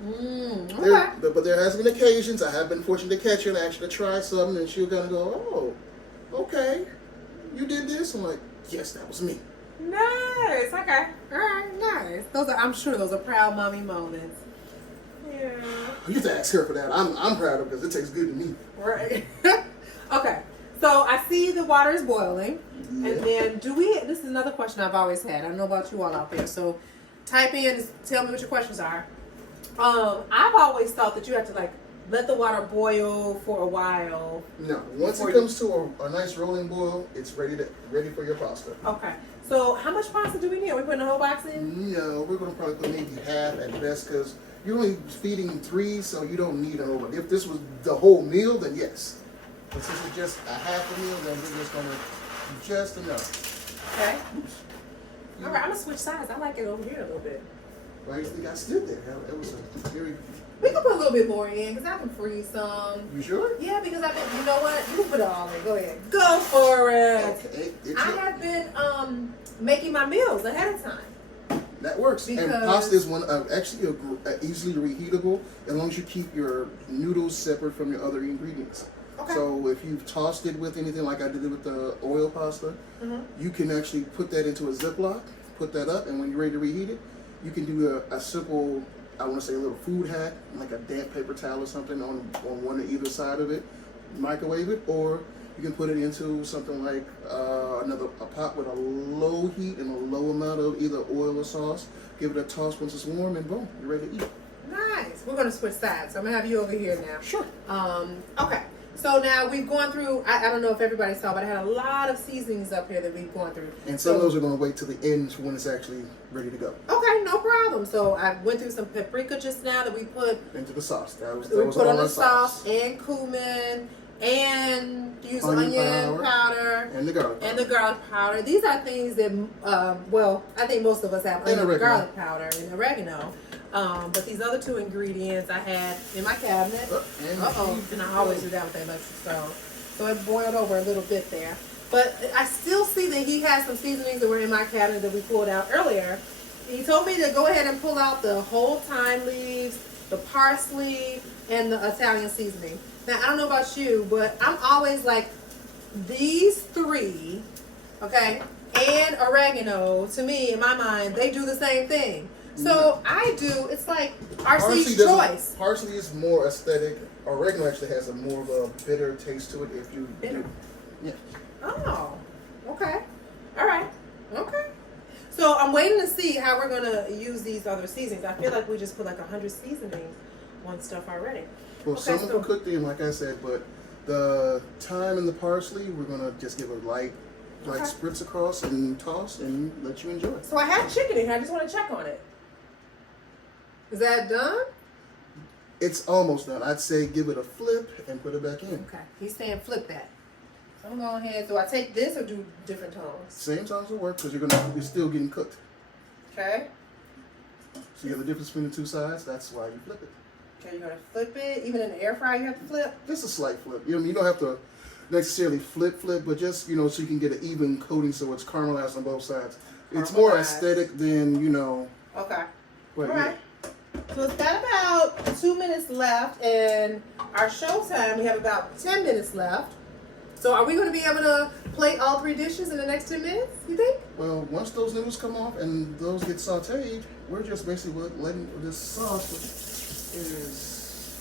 Okay. But there has been occasions I have been fortunate to catch her and ask her to try something, and she'll kind of go, "Oh, okay, you did this." I'm like, "Yes, that was me." Nice. Okay. All right. Nice. I'm sure those are proud mommy moments. Yeah. You have to ask her for that. I'm proud of it because it tastes good to me. Right. Okay. So I see the water is boiling, Yeah. and then this is another question I've always had. I don't know about you all out there, so type in, tell me what your questions are. I've always thought that you have to like let the water boil for a while. No, once it comes to a nice rolling boil, it's ready for your pasta. Okay. So how much pasta do we need? Are we putting the whole box in? No, we're gonna probably put maybe half at best because you're only feeding 3, so you don't need an over. If this was the whole meal, then yes. But since it's just a half a meal, then we're just gonna do just enough. Okay. All right. I'm gonna switch sides. I like it over here a little bit. Why do you think I stood there? It was a very. We can put a little bit more in because I can freeze some. You sure? Yeah, because you know what? You can put it all in. Go ahead. Go for it. Okay. I have been making my meals ahead of time. That works. Because and pasta is actually easily reheatable as long as you keep your noodles separate from your other ingredients. Okay. So if you've tossed it with anything like I did with the oil pasta, you can actually put that into a Ziploc, put that up, and when you're ready to reheat it, you can do a simple, I want to say a little food hack, like a damp paper towel or something on one or either side of it, microwave it, or you can put it into something like a pot with a low heat and a low amount of either oil or sauce. Give it a toss once it's warm, and boom, you're ready to eat. Nice. We're going to switch sides. So I'm going to have you over here now. Sure. Okay. So now we've gone through, I don't know if everybody saw, but I had a lot of seasonings up here that we've gone through. And some of those are going to wait till the end for when it's actually ready to go. Okay, no problem. So I went through some paprika just now that we put Into the sauce. That was put all on the our sauce, and cumin, and use onion powder. And the garlic powder. And the garlic powder. These are things that, I think most of us have onion and garlic powder and oregano. But these other 2 ingredients I had in my cabinet. And I always do that with the electric stove. So it boiled over a little bit there. But I still see that he has some seasonings that were in my cabinet that we pulled out earlier. He told me to go ahead and pull out the whole thyme leaves, the parsley, and the Italian seasoning. Now, I don't know about you, but I'm always like, these 3, okay, and oregano, to me, in my mind, they do the same thing. So it's like RC's choice. Parsley is more aesthetic. Oregano actually has more of a bitter taste to it. If you bitter. Yeah. Oh, okay. All right. Okay. So I'm waiting to see how we're gonna use these other seasonings. I feel like we just put like 100 seasonings on stuff already. Well, some of them cooked in, like I said, but the thyme and the parsley, we're gonna just give a light spritz across and toss and let you enjoy. So I have chicken in here. I just want to check on it. Is that done? It's almost done. I'd say give it a flip and put it back in. Okay. He's saying flip that. So I'm going ahead. Do I take this or do different tones? Same tones will work because you're still getting cooked. Okay. So you have the difference between the 2 sides. That's why you flip it. Okay, you're gonna flip it. Even in the air fryer, you have to flip. Just a slight flip. You don't have to necessarily flip, but just so you can get an even coating so it's caramelized on both sides. It's more aesthetic than Okay. Well, all right. So it's got about 2 minutes left, and our show time, we have about 10 minutes left. So are we going to be able to plate all 3 dishes in the next 10 minutes, you think? Well, once those noodles come off and those get sauteed, we're just basically letting this sauce, which is...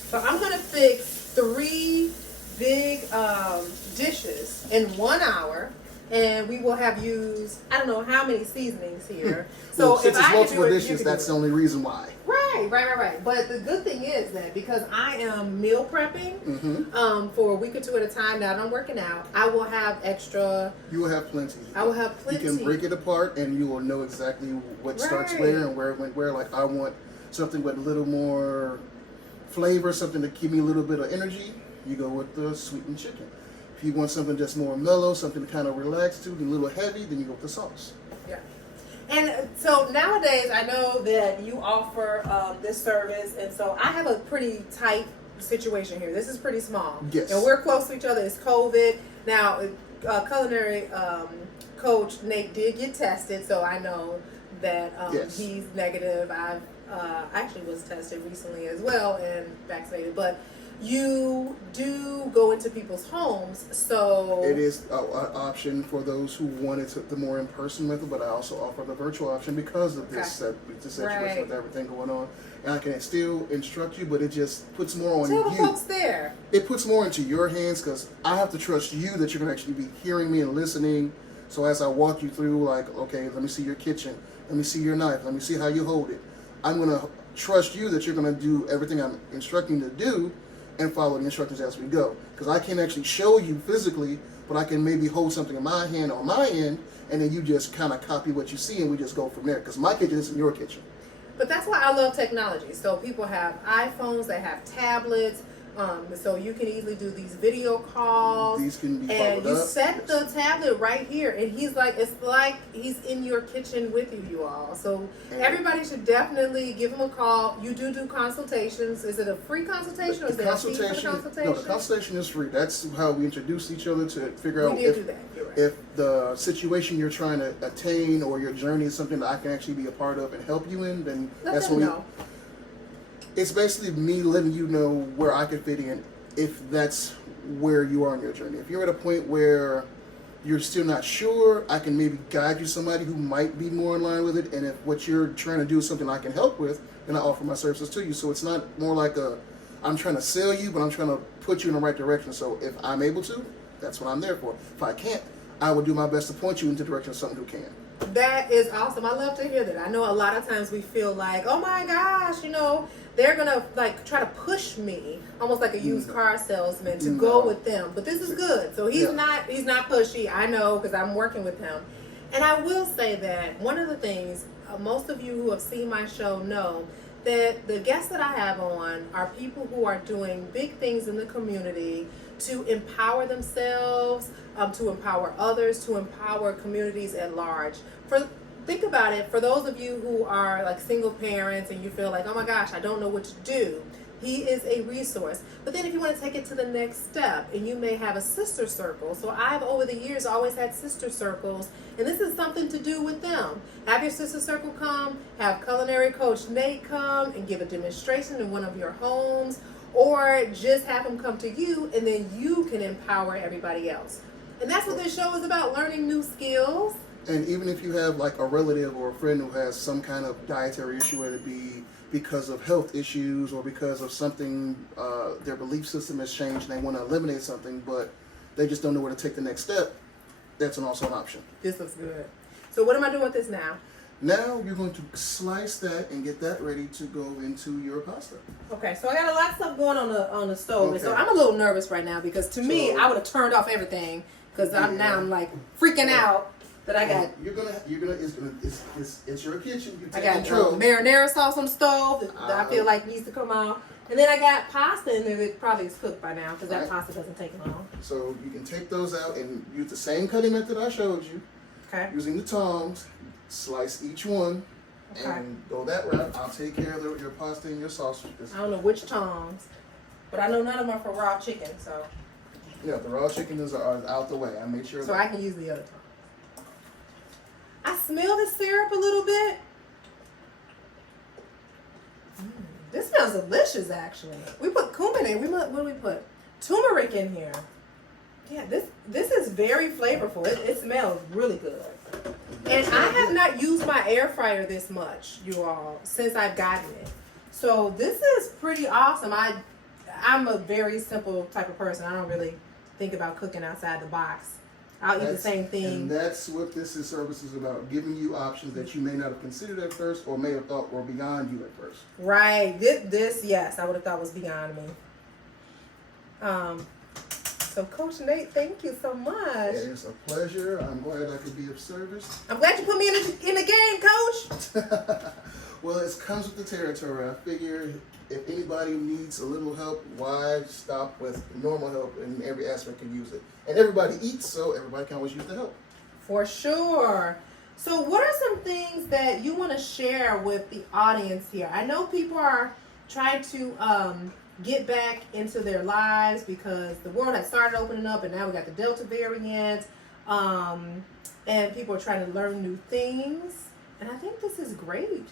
So I'm going to fix 3 big dishes in 1 hour. And we will have used, I don't know how many seasonings here. So well, since if it's I can multiple do it, dishes, that's the only reason why. Right. But the good thing is that because I am meal prepping for a week or 2 at a time, now that I'm working out, I will have extra. You will have plenty. I will have plenty. You can break it apart and you will know exactly what starts where and where it went where. Like I want something with a little more flavor, something to give me a little bit of energy. You go with the sweetened chicken. If you want something just more mellow, something to kind of relax to, a little heavy, then you go with the sauce. Yeah. And so nowadays, I know that you offer this service, and so I have a pretty tight situation here. This is pretty small, Yes. and we're close to each other. It's COVID now. Culinary coach Nate did get tested, so I know that Yes. he's negative. I've actually was tested recently as well and vaccinated, but you do go into people's homes, so It is an option for those who wanted the more in-person method, but I also offer the virtual option because of this situation Right. with everything going on. And I can still instruct you, but it just puts more on tell the you. folks there. It puts more into your hands because I have to trust you that you're going to actually be hearing me and listening. So as I walk you through, like, okay, let me see your kitchen. Let me see your knife. Let me see how you hold it. I'm going to trust you that you're going to do everything I'm instructing you to do and follow the instructions as we go. Because I can't actually show you physically, but I can maybe hold something in my hand on my end, and then you just kind of copy what you see, and we just go from there. Because my kitchen isn't your kitchen. But that's why I love technology. So people have iPhones, they have tablets, so you can easily do these video calls. These can be and followed you up. set the tablet right here, and he's like, it's like he's in your kitchen with you all. So everybody should definitely give him a call. You do consultations. Is it a free consultation or is there a fee for the consultation? No, the consultation is free. That's how we introduce each other to figure out We did do that. You're right. if the situation you're trying to attain or your journey is something that I can actually be a part of and help you in, then Let that's them when know. it's basically me letting you know where I can fit in if that's where you are on your journey. If you're at a point where you're still not sure, I can maybe guide you somebody who might be more in line with it. And if what you're trying to do is something I can help with, then I offer my services to you. So it's not more like I'm trying to sell you, but I'm trying to put you in the right direction. So if I'm able to, that's what I'm there for. If I can't, I will do my best to point you into the direction of someone who can. That is awesome. I love to hear that. I know a lot of times we feel like, oh my gosh, they're gonna like try to push me, almost like a used car salesman, to go with them. But this is good. So he's not pushy. I know because I'm working with him. And I will say that one of the things most of you who have seen my show know that the guests that I have on are people who are doing big things in the community to empower themselves, to empower others, to empower communities at large. Think about it, for those of you who are like single parents and you feel like, oh my gosh, I don't know what to do, he is a resource. But then if you want to take it to the next step, and you may have a sister circle. So I've over the years always had sister circles, and this is something to do with them. Have your sister circle come, have Culinary Coach Nate come and give a demonstration in one of your homes, or just have him come to you, and then you can empower everybody else. And that's what this show is about, learning new skills. And even if you have like a relative or a friend who has some kind of dietary issue, whether it be because of health issues or because of something, their belief system has changed and they want to eliminate something, but they just don't know where to take the next step, that's also an option. This looks good. So what am I doing with this now? Now you're going to slice that and get that ready to go into your pasta. Okay, so I got a lot of stuff going on the stove, and so Okay. I'm a little nervous right now because to me, I would have turned off everything because I'm like freaking out that I got. It's your kitchen. You I take got control. marinara sauce on the stove that I feel like needs to come out, and then I got pasta in there that probably is cooked by now because that Right. pasta doesn't take long. So you can take those out and use the same cutting method I showed you. Okay. Using the tongs, slice each one Okay. and go that route. I'll take care of your pasta and your sausage. I don't know which tongs, but I know none of them are for raw chicken, so Yeah, the raw chicken are out the way. I made sure. so I can use the other tongs. I smell the syrup a little bit. This smells delicious, actually. We put cumin in. What do we put? Turmeric in here. Yeah, this is very flavorful. It smells really good. And I have not used my air fryer this much, you all, since I've gotten it. So this is pretty awesome. I'm a very simple type of person. I don't really think about cooking outside the box. I'll eat the same thing. And that's what service is about, giving you options that you may not have considered at first or may have thought were beyond you at first. Right. This yes, I would have thought was beyond me. So Coach Nate, thank you so much. Yeah, it's a pleasure. I'm glad I could be of service. I'm glad you put me in the game, Coach. Well, it comes with the territory. I figure if anybody needs a little help, why stop with normal help? In every aspect can use it. And everybody eats, so everybody can always use the help. For sure. So what are some things that you want to share with the audience here? I know people are trying to get back into their lives because the world has started opening up, and now we got the Delta variant, and people are trying to learn new things. And I think this is great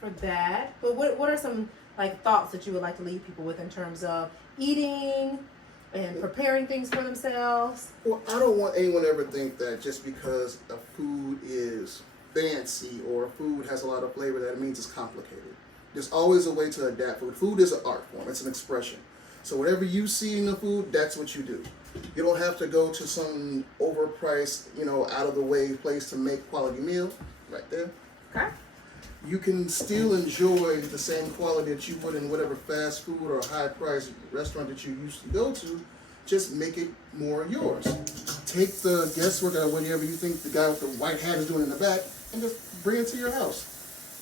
for that. But what are some like thoughts that you would like to leave people with in terms of eating and preparing things for themselves? Well, I don't want anyone to ever think that just because a food is fancy or a food has a lot of flavor that it means it's complicated. There's always a way to adapt food. Food is an art form. It's an expression. So whatever you see in the food, that's what you do. You don't have to go to some overpriced, out of the way place to make quality meal right there. Okay. You can still enjoy the same quality that you would in whatever fast food or high price restaurant that you used to go to. Just make it more yours. Take the guesswork out of whatever you think the guy with the white hat is doing in the back and just bring it to your house.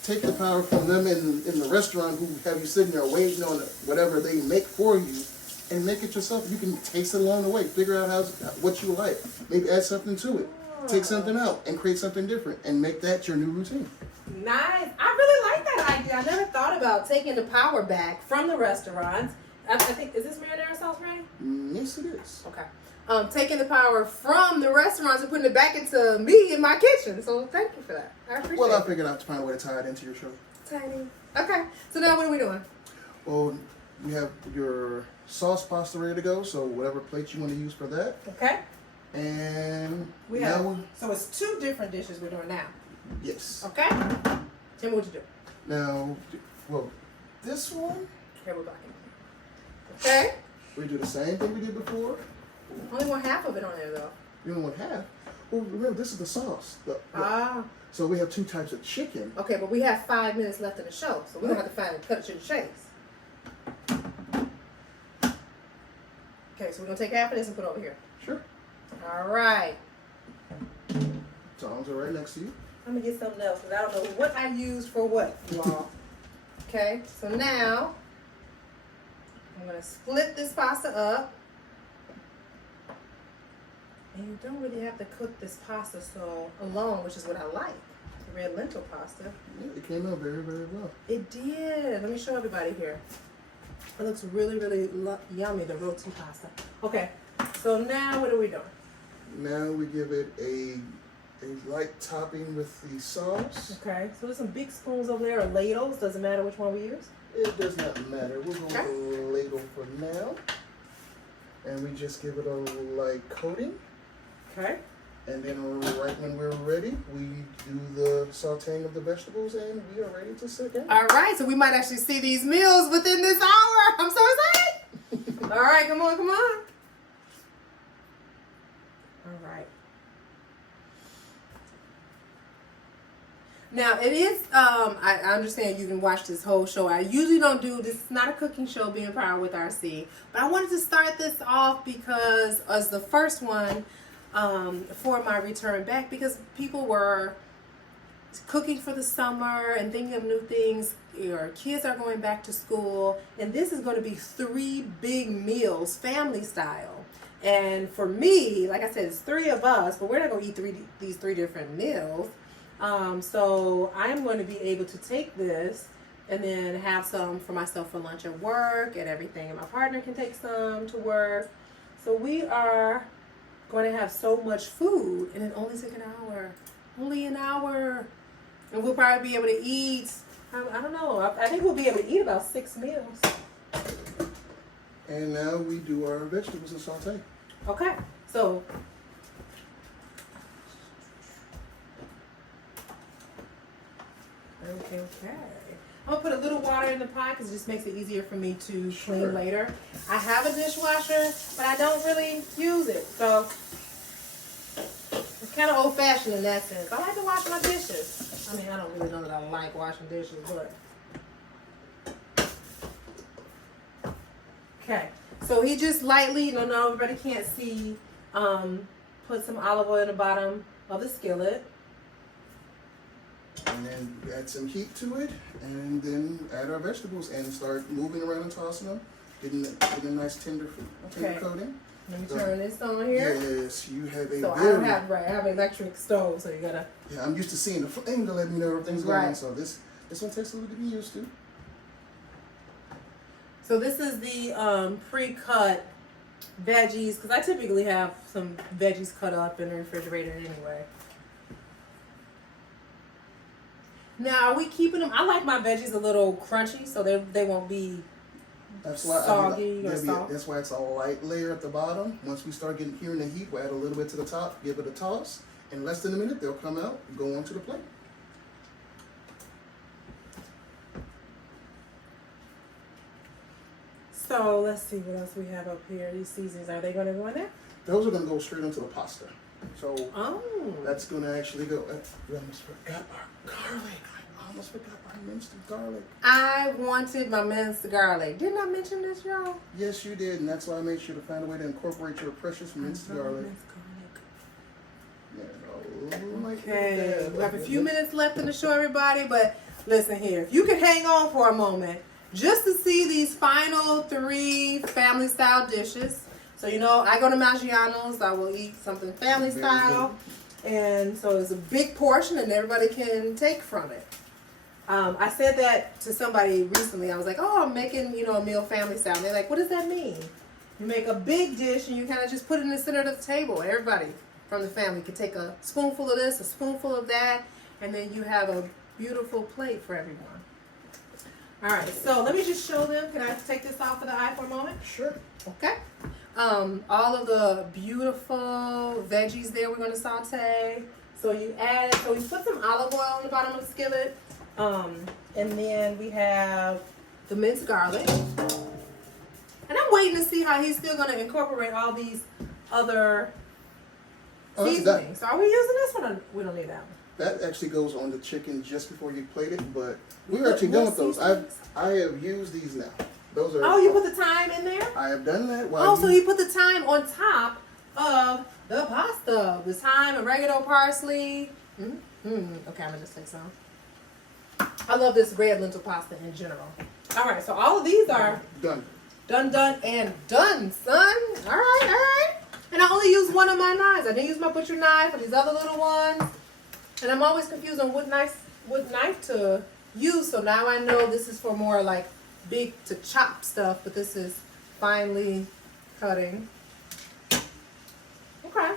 Take the power from them in the restaurant who have you sitting there waiting on whatever they make for you and make it yourself. You can taste it along the way. Figure out what you like. Maybe add something to it. Take something out and create something different and make that your new routine. Nice. I really like that idea. I never thought about taking the power back from the restaurants. I think, is this marinara sauce ready? Yes, it is. Okay. Taking the power from the restaurants and putting it back into me in my kitchen. So thank you for that. I appreciate it. Well, I figured out to find a way to tie it into your show. Tiny. Okay. So now what are we doing? Well, you have your sauce pasta ready to go, so whatever plate you want to use for that. Okay. And so it's 2 different dishes we're doing now. Yes. Okay. Tell me what you do. Now, this one. Okay, we're back in. Okay. We do the same thing we did before. Only want half of it on there though. You only want half. Well, remember this is the sauce. Ah. So we have 2 types of chicken. Okay, but we have 5 minutes left in the show, so we're gonna have to cut it to the chase. Okay, so we're gonna take half of this and put it over here. Sure. All right. Tongs are right next to you. Let me get something else because I don't know what I used for what, you all. Okay, so now I'm gonna split this pasta up. And you don't really have to cook this pasta so alone, which is what I like. The red lentil pasta. Yeah, it came out very, very well. It did. Let me show everybody here. It looks really, really yummy, the roti pasta. Okay, so now what are we doing? Now we give it a light topping with the sauce. Okay, so there's some big spoons over there, or ladles. Doesn't matter which one we use. It does not matter. We'll go with a ladle for now. And we just give it a light coating. Okay. And then right when we're ready, we do the sauteing of the vegetables and we are ready to sit down. All right, so we might actually see these meals within this hour. I'm so excited. All right, come on. All right. Now it is, I understand you can watch this whole show. I usually don't do this. It's not a cooking show, Being Power with RC. But I wanted to start this off because as the first one for my return back, because people were cooking for the summer and thinking of new things. Your kids are going back to school. And this is going to be 3 big meals, family style. And for me, like I said, it's 3 of us, but we're not going to eat these 3 different meals. So I'm going to be able to take this and then have some for myself for lunch at work and everything. And my partner can take some to work. So we are going to have so much food and it only took an hour. Only an hour. And we'll probably be able to eat, I don't know, I think we'll be able to eat about 6 meals. And now we do our vegetables and saute. Okay, so okay. I'm gonna put a little water in the pot because it just makes it easier for me to clean later. I have a dishwasher, but I don't really use it, so it's kind of old-fashioned in that sense. I like to wash my dishes. I mean, I don't really know that I like washing dishes, but okay. So he just lightly, no, everybody can't see. Put some olive oil in the bottom of the skillet. And then add some heat to it, and then add our vegetables and start moving around and tossing them, getting a nice tender coating. Let me turn this on here. Yes, you have a So I very... don't have, right, I have an electric stove, so you gotta... Yeah, I'm used to seeing the flame to let me know everything's going on, Right. so this one takes a little to be used to. So this is the pre-cut veggies, because I typically have some veggies cut up in the refrigerator anyway. Now, are we keeping them? I like my veggies a little crunchy, so they won't be soggy or soft. That's why it's a light layer at the bottom. Once we start hearing the heat, we'll add a little bit to the top, give it a toss. In less than a minute, they'll come out and go onto the plate. So let's see what else we have up here. These seasonings, are they going to go in there? Those are going to go straight into the pasta. So Oh. that's going to actually go... I almost forgot our garlic. I almost forgot our minced garlic. I wanted my minced garlic. Didn't I mention this, y'all? Yes, you did, and that's why I made sure to find a way to incorporate your precious minced garlic. Okay, we have a few minutes left in the show, everybody, but listen here. If you could hang on for a moment just to see these final 3 family-style dishes. So, you know, I go to Maggiano's. I will eat something family-style. And so it's a big portion, and everybody can take from it. I said that to somebody recently. I was like, oh, I'm making, you know, a meal family-style. And they're like, what does that mean? You make a big dish, and you kind of just put it in the center of the table. Everybody from the family can take a spoonful of this, a spoonful of that, and then you have a beautiful plate for everyone. All right, so let me just show them. Can I take this off of the eye for a moment? Sure. Okay. All of the beautiful veggies there we're going to saute. So you add, so we put some olive oil on the bottom of the skillet. And then we have the minced garlic. And I'm waiting to see how he's still going to incorporate all these other seasonings. So are we using this one or we don't need that one? That actually goes on the chicken just before you plate it, but we're actually done with those. I have used these now. Those are. Oh, you put the thyme in there? I have done that. So you put the thyme on top of the pasta. The thyme, oregano, parsley. Okay, I'm gonna just take some. I love this red lentil pasta in general. All right, so all of these are done, and done, son. All right. And I only use one of my knives. I didn't use my butcher knife or these other little ones. And I'm always confused on what knife to use. So now I know this is for more like big to chop stuff, but this is finely cutting. Okay.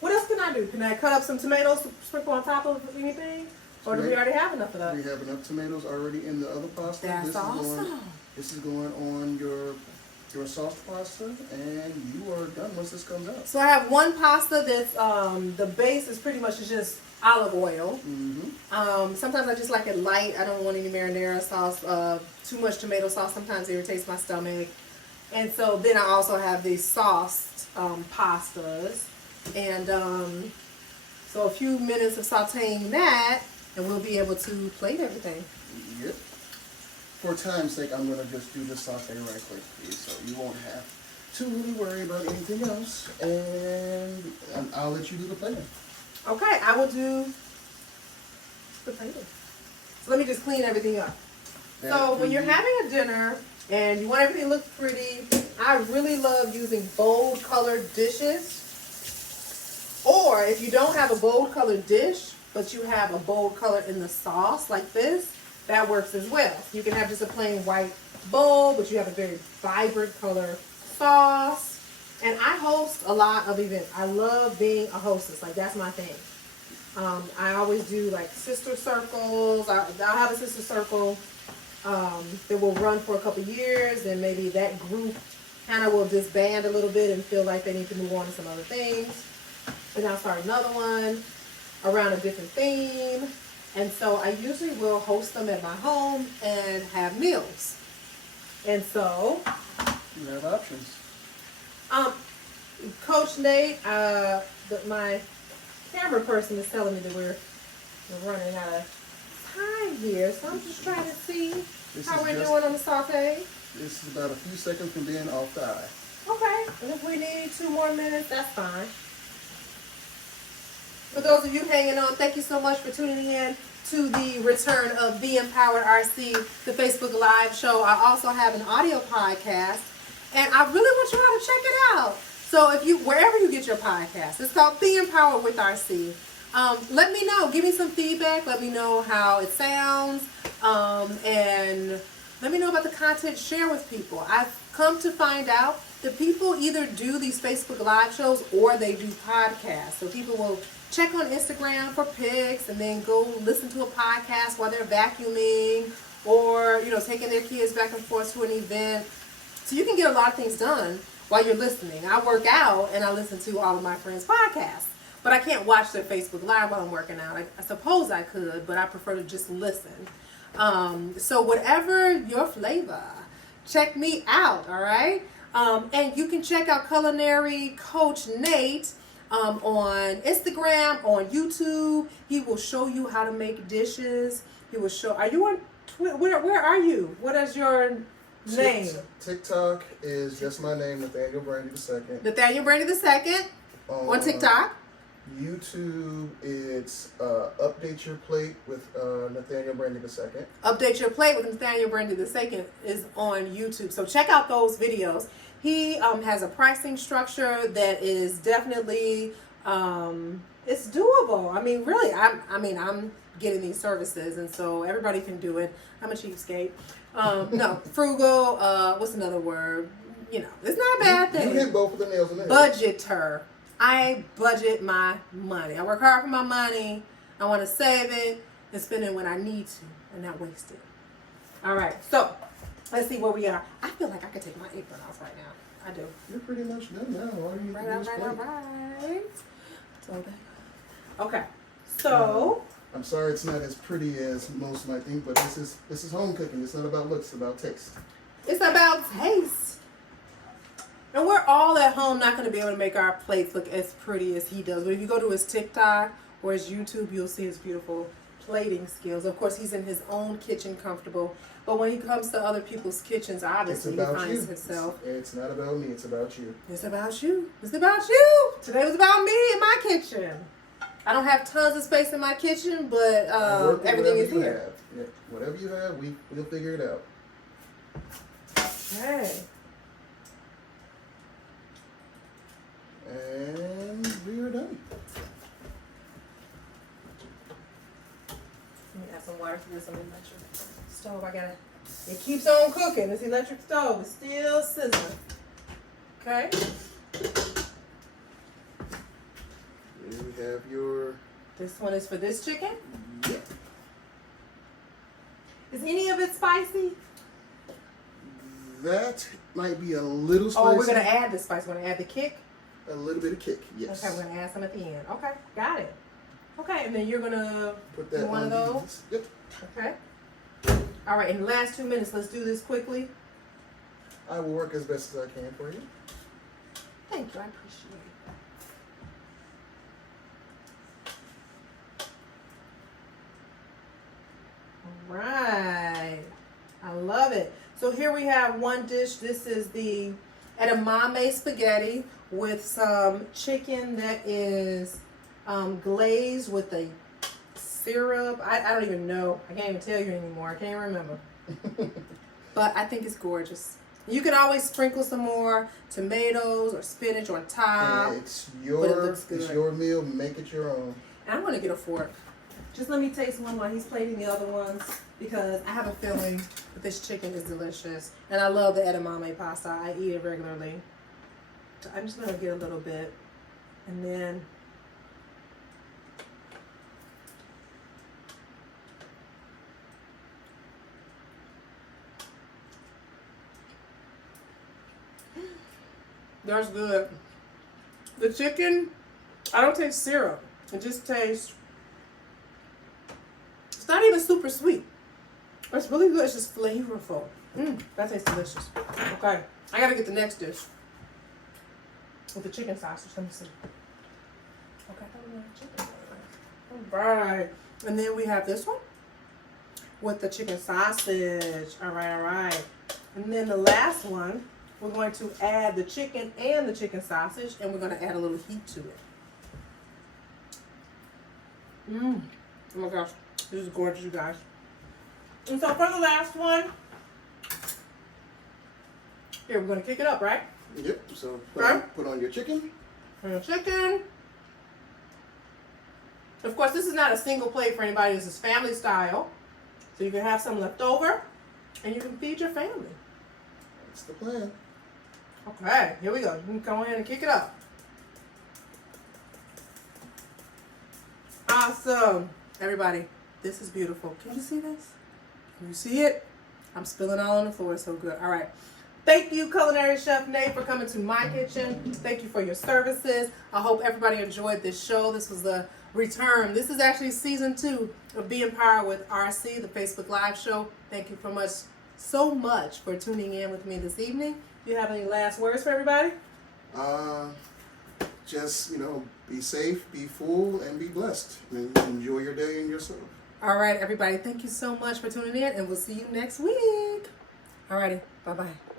What else can I do? Can I cut up some tomatoes to sprinkle on top of anything? Or do we already have enough of that? We have enough tomatoes already in the other pasta. That's awesome. This is going on your sauce pasta, and you are done once this comes out. So I have one pasta that's the base is pretty much just olive oil. Sometimes I just like it light. I don't want any marinara sauce. Too much tomato sauce sometimes irritates my stomach. And so then I also have these sauced pastas. And so a few minutes of sauteing that, and we'll be able to plate everything. Yep. For time's sake, I'm going to just do the saute right quickly, so you won't have to really worry about anything else. And I'll let you do the plating. Okay, I will do the plating. So let me just clean everything up. So when you're having a dinner and you want everything to look pretty, I really love using bold colored dishes. Or if you don't have a bold colored dish, but you have a bold color in the sauce like this, that works as well. You can have just a plain white bowl, but you have a very vibrant color sauce. And I host a lot of events. I love being a hostess. Like, that's my thing. I always do like sister circles. I'll have a sister circle that will run for a couple years, and maybe that group kind of will disband a little bit and feel like they need to move on to some other things. And I'll start another one around a different theme. And so I usually will host them at my home and have meals. And so you have options. Coach Nate, my camera person is telling me that we're running out of time here. So I'm just trying to see how we're doing on the saute. This is about a few seconds from being off the eye. Okay. And if we need 2 more minutes, that's fine. For those of you hanging on, thank you so much for tuning in to the return of Be Empowered RC, the Facebook Live show. I also have an audio podcast, and I really want you all to check it out. So if you, wherever you get your podcast, it's called Be Empowered with RC. Let me know. Give me some feedback. Let me know how it sounds. And let me know about the content. Share with people. I've come to find out that people either do these Facebook Live shows or they do podcasts. So people will check on Instagram for pics and then go listen to a podcast while they're vacuuming or, taking their kids back and forth to an event. So you can get a lot of things done while you're listening. I work out and I listen to all of my friends' podcasts. But I can't watch their Facebook Live while I'm working out. I suppose I could, but I prefer to just listen. So whatever your flavor, check me out, all right? And you can check out Culinary Coach Nate on Instagram, on YouTube. He will show you how to make dishes. He will show. Are you on Twitter? Where are you? What is your name? TikTok is just my name, Nathaniel Brandy II. Nathaniel Brandy II on TikTok. YouTube, it's Update Your Plate with Nathaniel Brandy II. Update Your Plate with Nathaniel Brandy II is on YouTube. So check out those videos. He has a pricing structure that is definitely, it's doable. I mean, really, I'm getting these services, and so everybody can do it. I'm a cheapskate. No, frugal, what's another word? It's not a bad thing. You hit both of the nails on the head. Budgeter. I budget my money. I work hard for my money. I want to save it and spend it when I need to and not waste it. All right. So let's see where we are. I feel like I could take my apron off right now. I do. You're pretty much done now. All you need to do is plate. So, okay. So I'm sorry it's not as pretty as most might think, but this is home cooking. It's not about looks, it's about taste. It's about taste. And we're all at home not going to be able to make our plates look as pretty as he does. But if you go to his TikTok or his YouTube, you'll see his beautiful plating skills. Of course, he's in his own kitchen comfortable. But when he comes to other people's kitchens, obviously he finds himself. It's not about me, it's about you. It's about you. It's about you. Today was about me in my kitchen. I don't have tons of space in my kitchen, but everything is here. Yeah, whatever you have, we'll figure it out. Okay. And we are done. Let me add some water to this electric stove. It keeps on cooking. This electric stove is still sizzling. Okay. Here we have your... This one is for this chicken? Yeah. Is any of it spicy? That might be a little spicy. Oh, we're going to add the spice. We're going to add the kick? A little bit of kick, yes. Okay, we're going to add some at the end. Okay, got it. Okay, and then you're going to put that do one of those? Yep. Okay. All right, in the last 2 minutes, let's do this quickly. I will work as best as I can for you. Thank you, I appreciate it. All right. I love it. So here we have one dish. This is the edamame spaghetti with some chicken that is glazed with a syrup. I don't even know. I can't even tell you anymore. I can't remember. But I think it's gorgeous. You can always sprinkle some more tomatoes or spinach on top. It's your meal. Make it your own. And I'm going to get a fork. Just let me taste one while he's plating the other ones, because I have a feeling that this chicken is delicious. And I love the edamame pasta. I eat it regularly. So I'm just going to get a little bit. And then that's good. The chicken, I don't taste syrup. It just tastes, it's not even super sweet. It's really good. It's just flavorful. That tastes delicious. Okay, I gotta get the next dish with the chicken sausage. Let me see. Okay, I thought we had chicken. All right, and then we have this one with the chicken sausage. All right. And then the last one, we're going to add the chicken and the chicken sausage, and we're going to add a little heat to it. Oh my gosh, this is gorgeous, you guys. And so for the last one, here, we're going to kick it up, right? Yep. So Okay. put on your chicken. And the chicken. Of course, this is not a single plate for anybody. This is family style. So you can have some left over and you can feed your family. That's the plan. Okay, here we go. You can go ahead and kick it up. Awesome. Everybody, this is beautiful. Can you see this? Can you see it? I'm spilling all on the floor. It's so good. All right. Thank you, Culinary Chef Nate, for coming to my kitchen. Thank you for your services. I hope everybody enjoyed this show. This was the return. This is actually season 2 of Be Empowered with RC, the Facebook Live show. Thank you so much for tuning in with me this evening. Do you have any last words for everybody? Just, be safe, be full, and be blessed. And enjoy your day and yourself. All right, everybody. Thank you so much for tuning in, and we'll see you next week. All righty. Bye-bye.